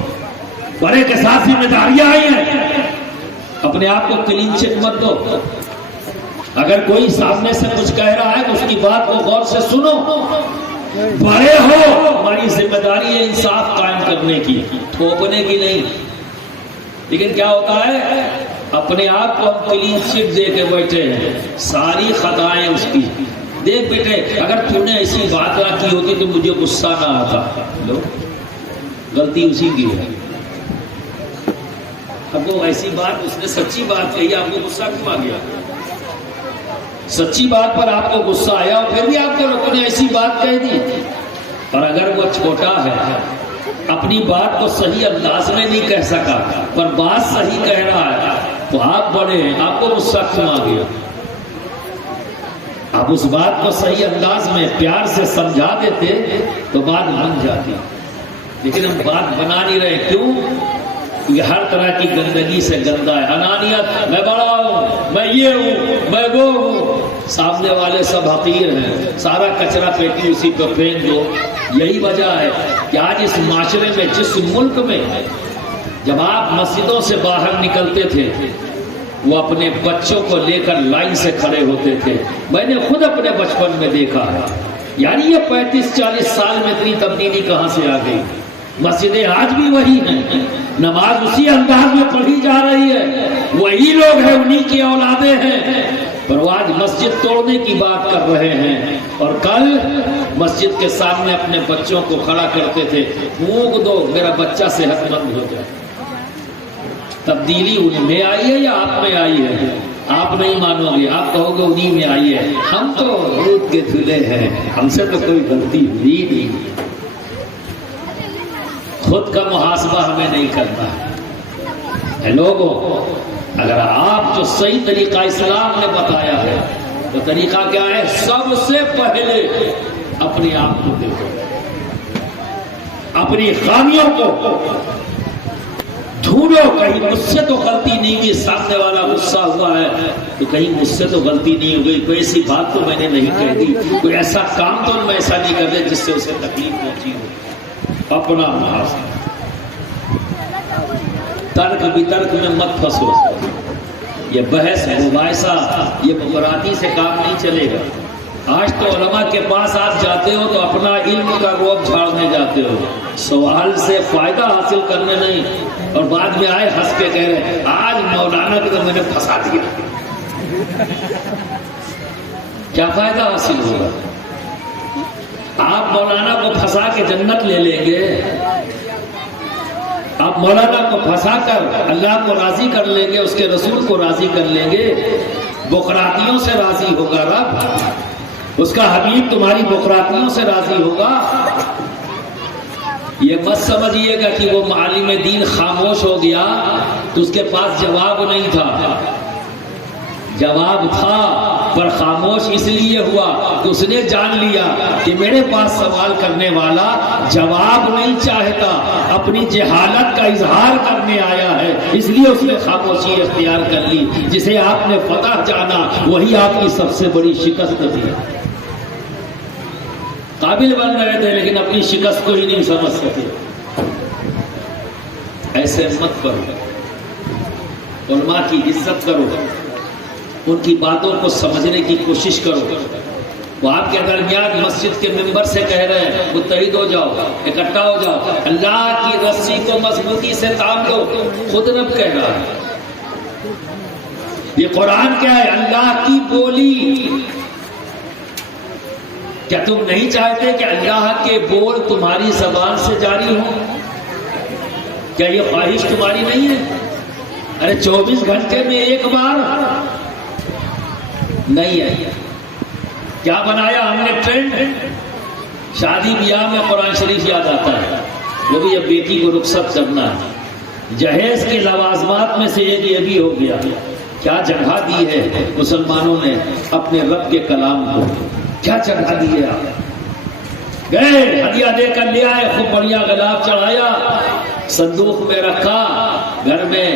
بڑے کے ساتھ ذمہ داریاں آئی ہیں، اپنے آپ کو کلین چٹ مت دو۔ اگر کوئی سامنے سے کچھ کہہ رہا ہے تو اس کی بات کو غور سے سنو، بڑے ہو، ہماری ذمہ داری ہے انصاف قائم کرنے کی، تھوپنے کی نہیں۔ لیکن کیا ہوتا ہے، اپنے آپ کو ہم کلین چٹ دے کے بیٹھے ہیں، ساری خطائیں اس کی۔ دیکھ بیٹے، اگر تم نے ایسی بات نہ کی ہوتی تو مجھے غصہ نہ آتا، لو غلطی اسی کی ہے۔ اب وہ ایسی بات، اس نے سچی بات کہی، آپ کو غصہ کیوں آ گیا؟ سچی بات پر آپ کو غصہ آیا اور پھر بھی آپ کو لوگوں نے ایسی بات کہہ دی۔ اور اگر وہ چھوٹا ہے، اپنی بات کو صحیح انداز میں نہیں کہہ سکا پر بات صحیح کہہ رہا ہے، تو آپ بڑے ہیں، آپ کو غصہ کیوں آ گیا؟ آپ اس بات کو صحیح انداز میں پیار سے سمجھا دیتے تو بات بن جاتی، لیکن ہم بات بنا نہیں رہے۔ کیوں؟ یہ ہر طرح کی گندگی سے گندا ہے، انانیت، میں بڑا ہوں، میں یہ ہوں، میں وہ ہوں، سامنے والے سب حقیر ہیں، سارا کچرا پیٹی اسی پہ پھینک دو۔ یہی وجہ ہے کہ آج اس معاشرے میں، جس ملک میں جب آپ مسجدوں سے باہر نکلتے تھے وہ اپنے بچوں کو لے کر لائن سے کھڑے ہوتے تھے، میں نے خود اپنے بچپن میں دیکھا ہے، یعنی یہ 35-40 سال میں اتنی تبدیلی کہاں سے آ گئی؟ مسجدیں آج بھی وہی ہیں، نماز اسی انداز میں پڑھی جا رہی ہے، وہی لوگ ہیں، انہی کی اولادیں ہیں، پر وہ آج مسجد توڑنے کی بات کر رہے ہیں، اور کل مسجد کے سامنے اپنے بچوں کو کھڑا کرتے تھے، پھونک دو میرا بچہ صحت مند ہو جائے۔ تبدیلی ان میں آئی ہے یا آپ میں آئی ہے؟ آپ نہیں مانو گے، آپ کہو گے انہی میں آئی ہے۔ ہم تو دودھ کے دھلے ہیں، ہم سے تو کوئی غلطی ہوئی نہیں۔ خود کا محاسبہ ہمیں نہیں کرنا ہے۔ لوگوں، اگر آپ جو صحیح طریقہ اسلام نے بتایا ہے تو طریقہ کیا ہے؟ سب سے پہلے اپنے آپ کو دیکھو، اپنی خامیوں کو ڈھونڈو، کہیں مجھ سے تو غلطی نہیں کی، سامنے والا غصہ ہوا ہے تو کہیں مجھ سے تو غلطی نہیں ہو گئی، کوئی ایسی بات تو میں نے نہیں کہہ دی، کوئی ایسا کام تو میں ایسا نہیں کر دیا جس سے اسے تکلیف پہنچی ہو۔ اپنا محاسبہ، ترک بترک میں مت پھنسو، یہ بحث مباحثہ، یہ مبراتی سے کام نہیں چلے گا۔ آج تو علماء کے پاس آپ جاتے ہو تو اپنا علم کا روب جھاڑنے جاتے ہو، سوال سے فائدہ حاصل کرنے نہیں، اور بعد میں آئے ہنس کے کہہ رہے آج مولانا کو تو میں نے پھنسا دیا۔ کیا فائدہ حاصل ہوگا؟ آپ مولانا کو پھنسا کے جنت لے لیں گے؟ آپ مولانا کو پھنسا کر اللہ کو راضی کر لیں گے، اس کے رسول کو راضی کر لیں گے؟ بقراتیوں سے راضی ہوگا رب، اس کا حبیب تمہاری بقراتیوں سے راضی ہوگا؟ یہ مت سمجھیے گا کہ وہ معلم دین خاموش ہو گیا تو اس کے پاس جواب نہیں تھا، جواب تھا پر خاموش اس لیے ہوا کہ اس نے جان لیا کہ میرے پاس سوال کرنے والا جواب نہیں چاہتا، اپنی جہالت کا اظہار کرنے آیا ہے، اس لیے اس نے خاموشی اختیار کر لی۔ جسے آپ نے فتح جانا وہی آپ کی سب سے بڑی شکست تھی۔ قابل بن رہے تھے لیکن اپنی شکست کو ہی نہیں سمجھ سکے۔ ایسے مت کرو، علماء کی عزت کرو، ان کی باتوں کو سمجھنے کی کوشش کرو۔ وہ آپ کے درمیان مسجد کے ممبر سے کہہ رہے ہیں متحد ہو جاؤ، اکٹھا ہو جاؤ، اللہ کی رسی کو مضبوطی سے تھام لو، خود رب کہہ رہا ہے۔ یہ قرآن کیا ہے؟ اللہ کی بولی کیا تم نہیں چاہتے کہ اللہ کے بول تمہاری زبان سے جاری ہوں؟ کیا یہ خواہش تمہاری نہیں ہے؟ ارے 24 گھنٹے میں ایک بار نہیں ہے. کیا بنایا ہم نے ٹرینڈ؟ شادی بیاہ میں قرآن شریف یاد آتا ہے، وہ بھی اب بیٹی کو رخصت کرنا ہے. جہیز کے لوازمات میں سے ایک یہ بھی ہو گیا. کیا جگہ دی ہے مسلمانوں نے اپنے رب کے کلام کو، کیا جگہ دی ہے. آپ گئے ہدیہ دے کر لے آئے، خوب بڑھیا گلاب چڑھایا، صندوق میں رکھا، گھر میں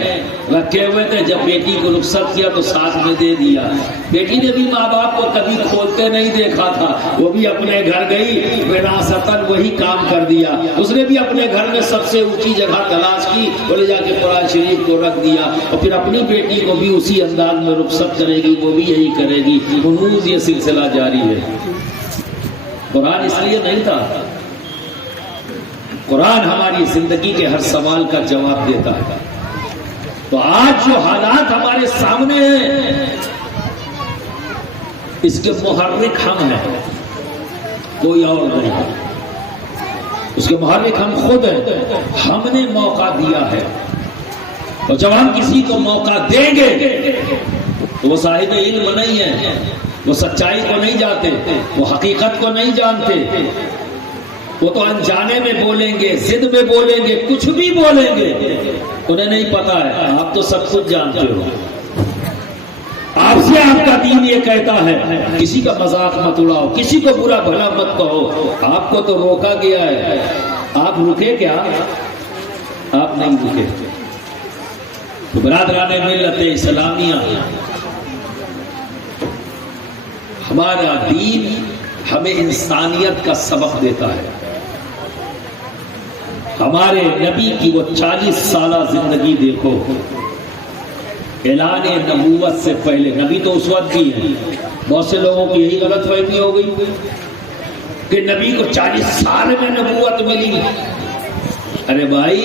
رکھے ہوئے تھے. جب بیٹی کو رخصت کیا تو ساتھ میں دے دیا. بیٹی نے بھی ماں باپ کو کبھی کھولتے نہیں دیکھا تھا، وہ بھی اپنے گھر گئی، وراثتاً وہی کام کر دیا. اس نے بھی اپنے گھر میں سب سے اونچی جگہ تلاش کی، بولے جا کے قرآن شریف کو رکھ دیا، اور پھر اپنی بیٹی کو بھی اسی انداز میں رخصت کرے گی، وہ بھی یہی کرے گی. ہنوز یہ سلسلہ جاری ہے. قرآن اس لیے نہیں تھا. قرآن ہماری زندگی کے ہر سوال کا جواب دیتا ہے. تو آج جو حالات ہمارے سامنے ہیں اس کے محرک ہم ہیں، کوئی اور نہیں ہے. اس کے محرک ہم خود ہیں. ہم نے موقع دیا ہے، اور جب ہم کسی کو موقع دیں گے تو وہ صاحب علم نہیں ہے، وہ سچائی کو نہیں جانتے، وہ حقیقت کو نہیں جانتے. وہ تو انجانے میں بولیں گے، ضد میں بولیں گے، کچھ بھی بولیں گے، انہیں نہیں پتا ہے. آپ تو سب کچھ جانتے ہو. آپ سے آپ کا دین یہ کہتا ہے کسی کا مذاق مت اڑاؤ، کسی کو برا بھلا مت کہو. آپ کو تو روکا گیا ہے. آپ رکے کیا؟ آپ نہیں رکے. تو برادران ملت اسلامیہ، ہمارا دین ہمیں انسانیت کا سبق دیتا ہے. ہمارے نبی کی وہ 40 سالہ زندگی دیکھو. اعلان نبوت سے پہلے نبی تو اس وقت بھی ہیں. بہت سے لوگوں کی یہی غلط فہمی ہو گئی کہ نبی کو 40 سال میں نبوت ملی. ارے بھائی،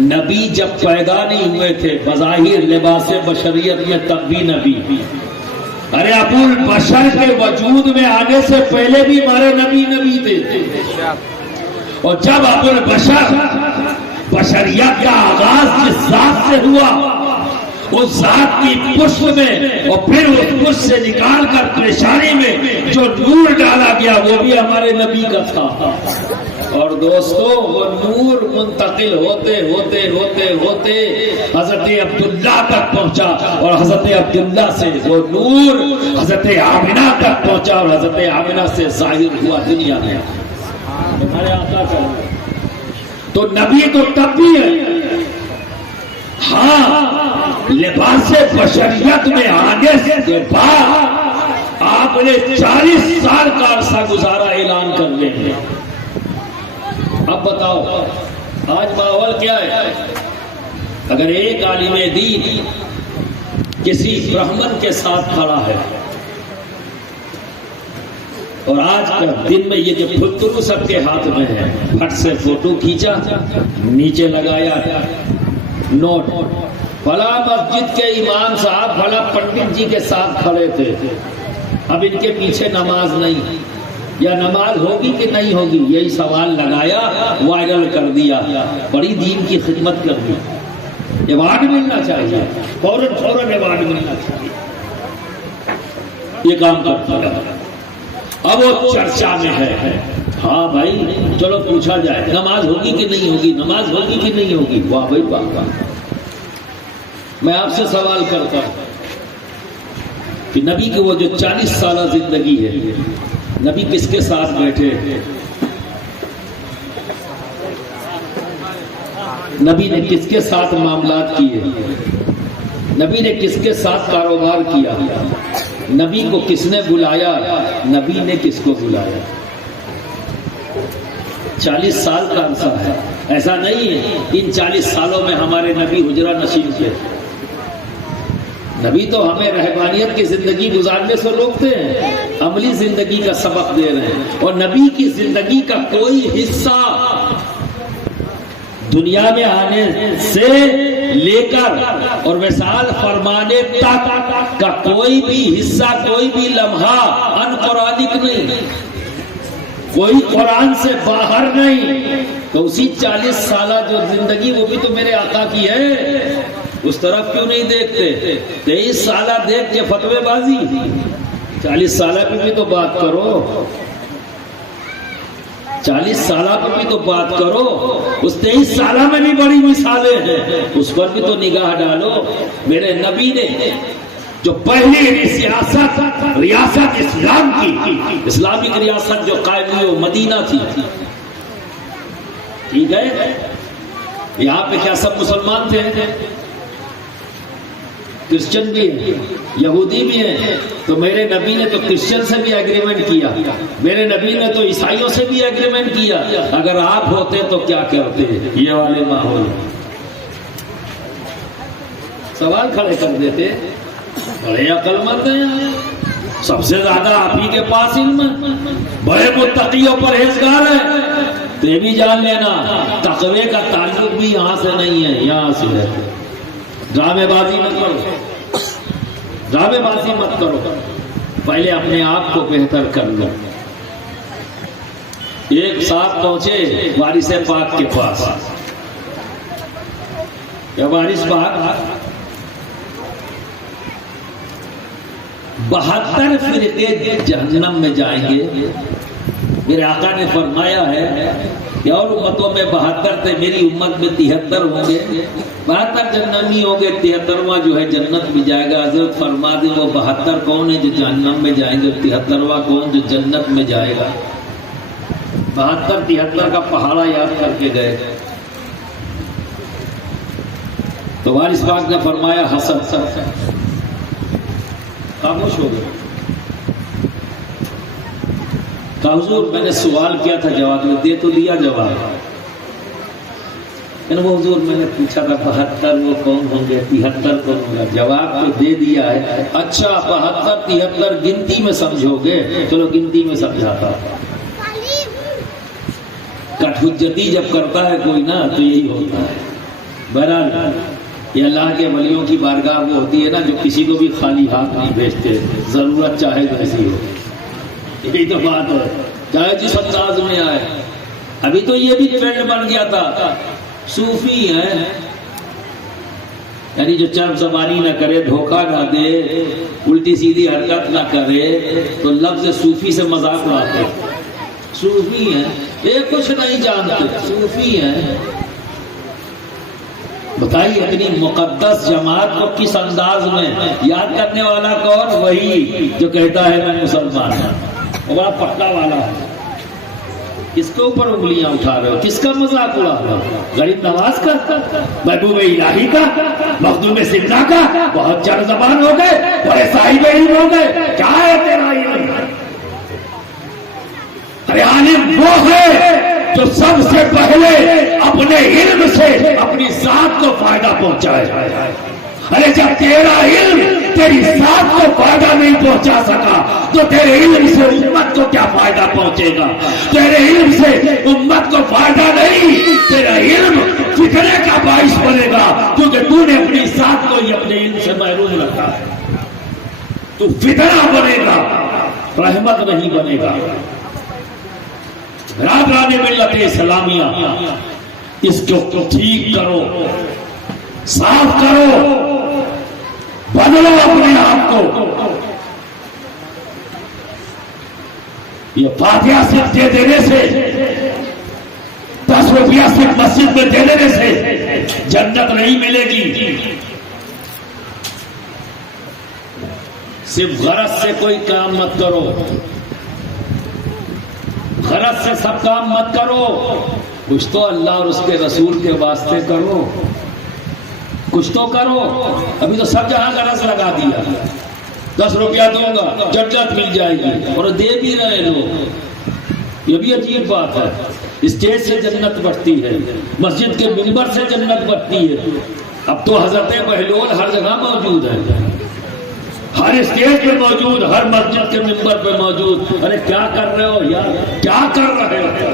نبی جب پیدا نہیں ہوئے تھے بظاہر لباس بشریت میں، تب بھی نبی. ارے ابو البشر کے وجود میں آنے سے پہلے بھی ہمارے نبی تھے. اور جب ابو البشر بشریت کا آغاز جس ذات سے ہوا، اس ذات کی پشت میں اور پھر اس پشت سے نکال کر پریشانی میں جو نور ڈالا گیا وہ بھی ہمارے نبی کا تھا. اور دوستو، وہ نور منتقل ہوتے ہوتے ہوتے ہوتے حضرت عبداللہ تک پہنچا، اور حضرت عبداللہ سے وہ نور حضرت آمنہ تک پہنچا، اور حضرت آمنہ سے ظاہر ہوا دنیا میں. ہمارے آقا کا تو نبی تو تب بھی ہے. ہاں، لباس بشریت میں آنے کے بعد آپ نے 40 سال کا عرصہ گزارا اعلان کرنے میں. اب بتاؤ آج ماحول کیا ہے؟ اگر ایک عالم دین کسی برہمن کے ساتھ کھڑا ہے، اور آج کا دن میں یہ جو پھلترو سب کے ہاتھ میں ہے، پھٹ سے فوٹو کھینچا، نیچے لگایا نوٹ، فلاں مسجد کے امام صاحب فلاں پنڈت جی کے ساتھ کھڑے تھے، اب ان کے پیچھے نماز نہیں، یا نماز ہوگی کہ نہیں ہوگی، یہی سوال لگایا، وائرل کر دیا. بڑی دین کی خدمت کر دی. ایوارڈ ملنا چاہیے، فوراً ایوارڈ ملنا چاہیے. یہ کام کرتا ہے. اب وہ چرچا میں ہے. ہاں بھائی چلو پوچھا جائے نماز ہوگی کہ نہیں ہوگی، نماز ہوگی کہ نہیں ہوگی. واہ بھائی واہ. میں آپ سے سوال کرتا ہوں کہ نبی کی وہ جو 40 سالہ زندگی ہے، نبی کس کے ساتھ بیٹھے؟ نبی نے کس کے ساتھ معاملات کیے؟ نبی نے کس کے ساتھ کاروبار کیا؟ نبی کو کس نے بلایا؟ نبی نے کس کو بلایا؟ 40 سال کا عرصہ ہے. ایسا نہیں ہے ان 40 سالوں میں ہمارے نبی حجرہ نشین تھے. نبی تو ہمیں رہبانیت کی زندگی گزارنے سے روکتے ہیں، عملی زندگی کا سبق دے رہے ہیں. اور نبی کی زندگی کا کوئی حصہ دنیا میں آنے سے لے کر اور وصال فرمانے تک کا کوئی بھی حصہ، کوئی بھی لمحہ ان قرآنک نہیں، کوئی قرآن سے باہر نہیں. تو اسی 40 سالہ جو زندگی وہ بھی تو میرے آقا کی ہے، اس طرف کیوں نہیں دیکھتے؟ 23 سالہ دیکھ کے فتوے بازی، 40 سالہ پہ بھی تو بات کرو، 40 سالہ پر بھی تو بات کرو. اس 23 سالہ میں بھی بڑی مثالیں ہیں، اس پر بھی تو نگاہ ڈالو. میرے نبی نے جو پہلی سیاست، ریاست اسلام کی، اسلامک ریاست جو قائم ہوئی وہ مدینہ تھی. ٹھیک ہے، یہاں پہ کیا سب مسلمان تھے؟ کرسچن بھی ہیں، یہودی بھی ہیں. تو میرے نبی نے تو کرسچن سے بھی ایگریمنٹ کیا، میرے نبی نے تو عیسائیوں سے بھی ایگریمنٹ کیا. اگر آپ ہوتے تو کیا کرتے؟ یہ والے ماحول سوال کھڑے کر دیتے. بڑے عقل مند ہیں، سب سے زیادہ آپ ہی کے پاس علم ہے، بڑے متقی و پرہیزگار ہیں. تو یہ بھی جان لینا تقوی کا تعلق بھی یہاں سے نہیں ہے، یہاں سے ہے. ڈرامے بازی مت کرو، ڈرامے بازی مت کرو، پہلے اپنے آپ کو بہتر کر لو. ایک ساتھ پہنچے وارث پاک کے پاس. یا وارث پاک 72 فرقے جہنم میں جائیں گے. میرے آقا نے فرمایا ہے کہ اور امتوں میں 72 تھے، میری امت میں 73 ہوں گے. 72 جہنمی ہوں گے، 73واں جو ہے جنت میں جائے گا. حضرت فرما دیں وہ 72 کون ہے جو جہنم میں جائیں گے، 73واں کون جو جنت میں جائے گا. 72 73 کا پہاڑا یاد کر کے گئے. تو وارث پاک نے فرمایا حسن. خاموش ہو گئے. کہا حضور میں نے سوال کیا تھا، جواب میں دے تو دیا جواب. وہ حضور میں نے پوچھا تھا 72 وہ کون ہوں گے، 73 کون ہوں گا، جواب تو دے دیا ہے. اچھا 72 73 گنتی میں سمجھو گے، چلو گنتی میں سمجھاتا. کٹ حجتی جب کرتا ہے کوئی نا تو یہی ہوتا ہے. بہرحال یہ اللہ کے ولیوں کی بارگاہ وہ ہوتی ہے نا جو کسی کو بھی خالی ہاتھ نہیں بھیجتے، ضرورت چاہے تو ایسی ہو. یہی تو بات ہے، چاہے جس انداز میں آئے. ابھی تو یہ بھی ٹرینڈ بن گیا تھا، صوفی ہیں یعنی جو چرب زبانی نہ کرے، دھوکہ نہ دے، الٹی سیدھی حرکت نہ کرے، تو لفظ صوفی سے مذاق اڑاتے. صوفی ہیں یہ کچھ نہیں جانتے، صوفی ہیں. بتائیے اتنی مقدس جماعت کو کس انداز میں یاد کرنے والا کون؟ وہی جو کہتا ہے میں مسلمان ہوں. وہ بڑا پکا والا ہے. کس کے اوپر انگلیاں اٹھا رہے ہو؟ کس کا مذاق اڑا رہے ہو؟ غریب نواز کا، محبوب الہی کا، مخدوم سندھا کا؟ بہت چر زبان ہو گئے، بڑے صاحب علم ہو گئے. کیا ہے تیرا علم؟ ارے عالم وہ ہے جو سب سے پہلے اپنے علم سے اپنی ذات کو فائدہ پہنچائے. ارے جب تیرا علم تیری ذات کو فائدہ نہیں پہنچا سکا تو تیرے علم سے امت کو کیا فائدہ پہنچے گا؟ تیرے علم سے امت کو فائدہ نہیں، تیرا علم فتنے کا باعث بنے گا، کیونکہ تو نے اپنی ذات کو ہی اپنے علم سے محروم رکھا ہے. تو فتنہ بنے گا، رحمت نہیں بنے گا. برادران ملت اسلامیہ، اس کو ٹھیک کرو، صاف کرو، بدلو اپنے آپ کو. یہ فاتحہ صرف دے دینے سے، 10 روپیہ صرف مسجد میں دے دینے سے جنت نہیں ملے گی. صرف غرض سے کوئی کام مت کرو، غرض سے سب کام مت کرو. کچھ تو اللہ اور اس کے رسول کے واسطے کرو، کچھ تو کرو. ابھی تو سب جہاں غرض لگا دیا، 10 روپیہ دوں گا جنت مل جائے گی، اور دے بھی رہے لوگ. یہ بھی عجیب بات ہے. اسٹیج سے جنت بڑھتی ہے، مسجد کے منبر سے جنت بڑھتی ہے. اب تو حضرت بہلول ہر جگہ موجود ہے، ہر اسٹیج پہ موجود، ہر مسجد کے منبر پہ موجود. ارے کیا کر رہے ہو یار، کیا کر رہے ہو؟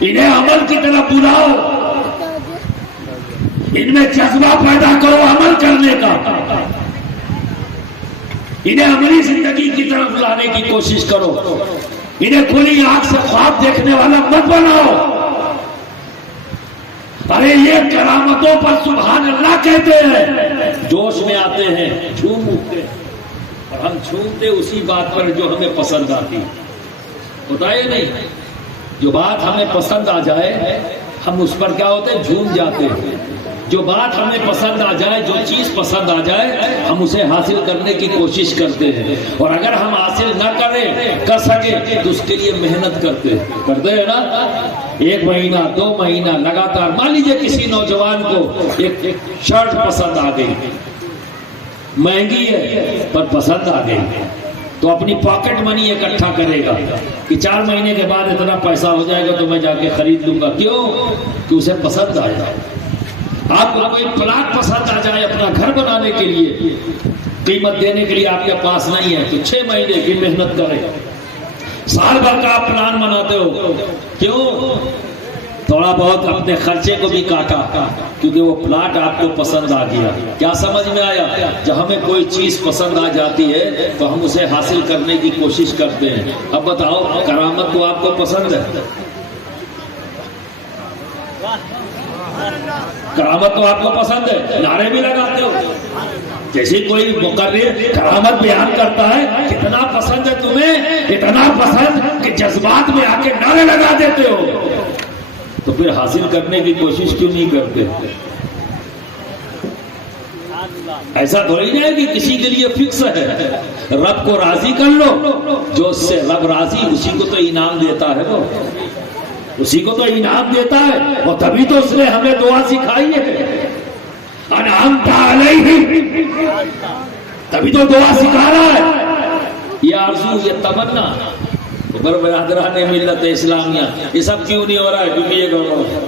انہیں عمل کی طرف بلاؤ، ان میں جذبہ پیدا کرو عمل کرنے کا، انہیں عملی زندگی کی طرف لانے کی کوشش کرو، انہیں کھلی آنکھ سے خواب دیکھنے والا مت بناؤ۔ ارے یہ کرامتوں پر سبحان اللہ کہتے ہیں، جوش میں آتے ہیں، جھوم اٹھتے ہیں، اور ہم جھومتے اسی بات پر جو ہمیں پسند آتی، ہوتا ہے نہیں؟ جو بات ہمیں پسند آ جائے ہم اس پر کیا ہوتے ہیں؟ جھوم جاتے ہیں۔ جو بات ہمیں پسند آ جائے، جو چیز پسند آ جائے، ہم اسے حاصل کرنے کی کوشش کرتے ہیں، اور اگر ہم حاصل نہ کر سکے تو اس کے لیے محنت کرتے ہیں نا۔ 1 مہینہ 2 مہینہ لگاتار، مان لیجیے کسی نوجوان کو ایک شرٹ پسند آ گئی، مہنگی ہے پر پسند آ گئی، تو اپنی پاکٹ منی اکٹھا کرے گا کہ 4 مہینے کے بعد اتنا پیسہ ہو جائے گا تو میں جا کے خرید لوں گا۔ کیوں؟ کہ اسے پسند آ جائے۔ آپ کو کوئی پلاٹ پسند آ جائے اپنا گھر بنانے کے لیے، قیمت دینے کے لیے آپ کے پاس نہیں ہے، تو 6 مہینے کی محنت کرے، سال بھر کا آپ پلان بناتے ہو، کیوں؟ تھوڑا بہت اپنے خرچے کو بھی کاٹا کیونکہ وہ پلاٹ آپ کو پسند آ گیا۔ کیا سمجھ میں آیا؟ جب ہمیں کوئی چیز پسند آ جاتی ہے تو ہم اسے حاصل کرنے کی کوشش کرتے ہیں۔ اب بتاؤ، کرامت تو آپ کو پسند ہے، کرامت تو آپ کو پسند ہے، نعرے بھی لگاتے ہو، جیسے کوئی مقرر کرامت بیان کرتا ہے، کتنا پسند ہے تمہیں، اتنا پسند کہ جذبات میں آ کے نعرے لگا دیتے ہو، تو پھر حاصل کرنے کی کوشش کیوں نہیں کرتے؟ ایسا تھوڑی نہیں ہے کہ کسی کے لیے فکس ہے، رب کو راضی کر لو، جو اس سے رب راضی اسی کو تو انعام دیتا ہے، وہ اسی کو تو انعام دیتا ہے، اور تبھی تو اس نے ہمیں دعا سکھائی ہے، انعمت علیہم، تبھی تو دعا سکھا رہا ہے۔ یہ آرزو، یہ تمنا، برادران ملت اسلامیہ، یہ سب کیوں نہیں ہو رہا ہے؟ کیونکہ یہ گڑبڑ ہے۔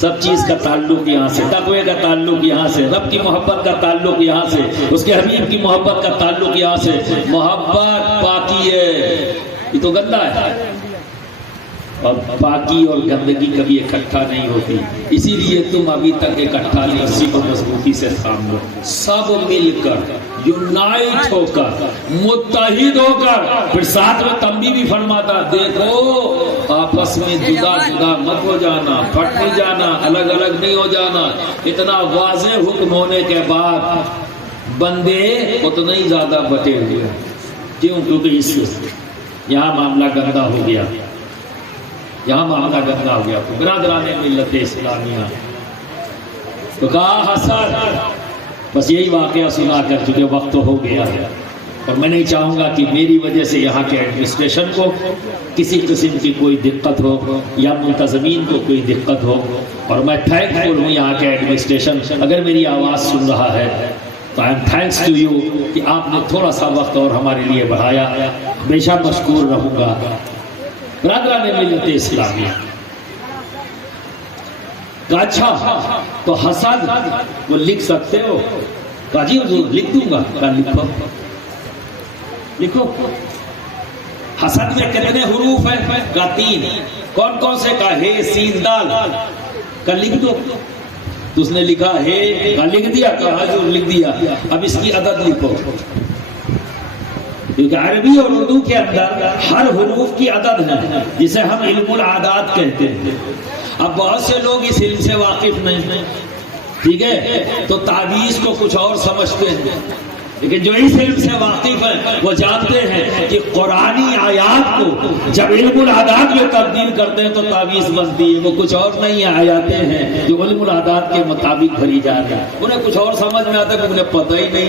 سب چیز کا تعلق یہاں سے، تقوی کا تعلق یہاں سے، رب کی محبت کا تعلق یہاں سے، اس کے حبیب کی محبت کا تعلق یہاں سے۔ محبت پاکی ہے، یہ تو گندا ہے، اور پاکی اور گندگی کبھی اکٹھا نہیں ہوتی، اسی لیے تم ابھی تک اکٹھا نہیں، اسی کو مضبوطی سے تھام لو، سب مل کر، یونائٹ ہو کر، متحد ہو کر۔ پھر ساتھ میں تنبیہ بھی فرماتا، دیکھو آپس میں جدا جدا مت ہو جانا، پھٹ نہیں جانا، الگ الگ نہیں ہو جانا۔ اتنا واضح حکم ہونے کے بعد بندے اتنا ہی زیادہ بٹے ہوئے، کیوں؟ کیونکہ اس یہاں معاملہ گندا ہو گیا، یہاں معاملہ گندا ہو گیا۔ برادران ملت اسلامیہ، تو کہا حسن، بس یہی واقعہ سنا کر، چونکہ وقت تو ہو گیا ہے، اور میں نہیں چاہوں گا کہ میری وجہ سے یہاں کے ایڈمنسٹریشن کو کسی قسم کی کوئی دقت ہو یا منتظمین کو کوئی دقت ہو، اور میں تھینک فل ہوں یہاں کے ایڈمنسٹریشن، اگر میری آواز سن رہا ہے تو I am thanks to you کہ آپ نے تھوڑا سا وقت اور ہمارے لیے بڑھایا، ہمیشہ مشکور رہوں گا۔ برادران ملت اسلامیہ، کہا اچھا تو حسد وہ لکھ سکتے ہو؟ کہا جی حضور لکھ دوں گا۔ کہا لکھو لکھو۔ حسد میں کتنے حروف ہیں؟ کہا 3۔ کون کون سے؟ کہا ہے سین دال۔ کہا لکھ دو۔ تو اس نے لکھا ہے، کہا لکھ دیا؟ کہا حضور لکھ دیا۔ اب اس کی عدد لکھو، کیونکہ عربی اور اردو کے اندر ہر حروف کی عدد ہے، جسے ہم علم العادات کہتے ہیں۔ اب بہت سے لوگ اس علم سے واقف نہیں، ٹھیک ہے، تو تعویذ کو کچھ اور سمجھتے ہیں، لیکن جو اس علم سے واقف ہیں وہ جانتے ہیں کہ قرآنی آیات کو جب علم العادات میں تبدیل کرتے ہیں تو تعویذ بنتی ہے، وہ کچھ اور نہیں آیاتیں ہیں جو علم العادات کے مطابق بھری جا رہی ہیں، انہیں کچھ اور سمجھ میں آتا ہے کہ انہیں پتہ ہی نہیں۔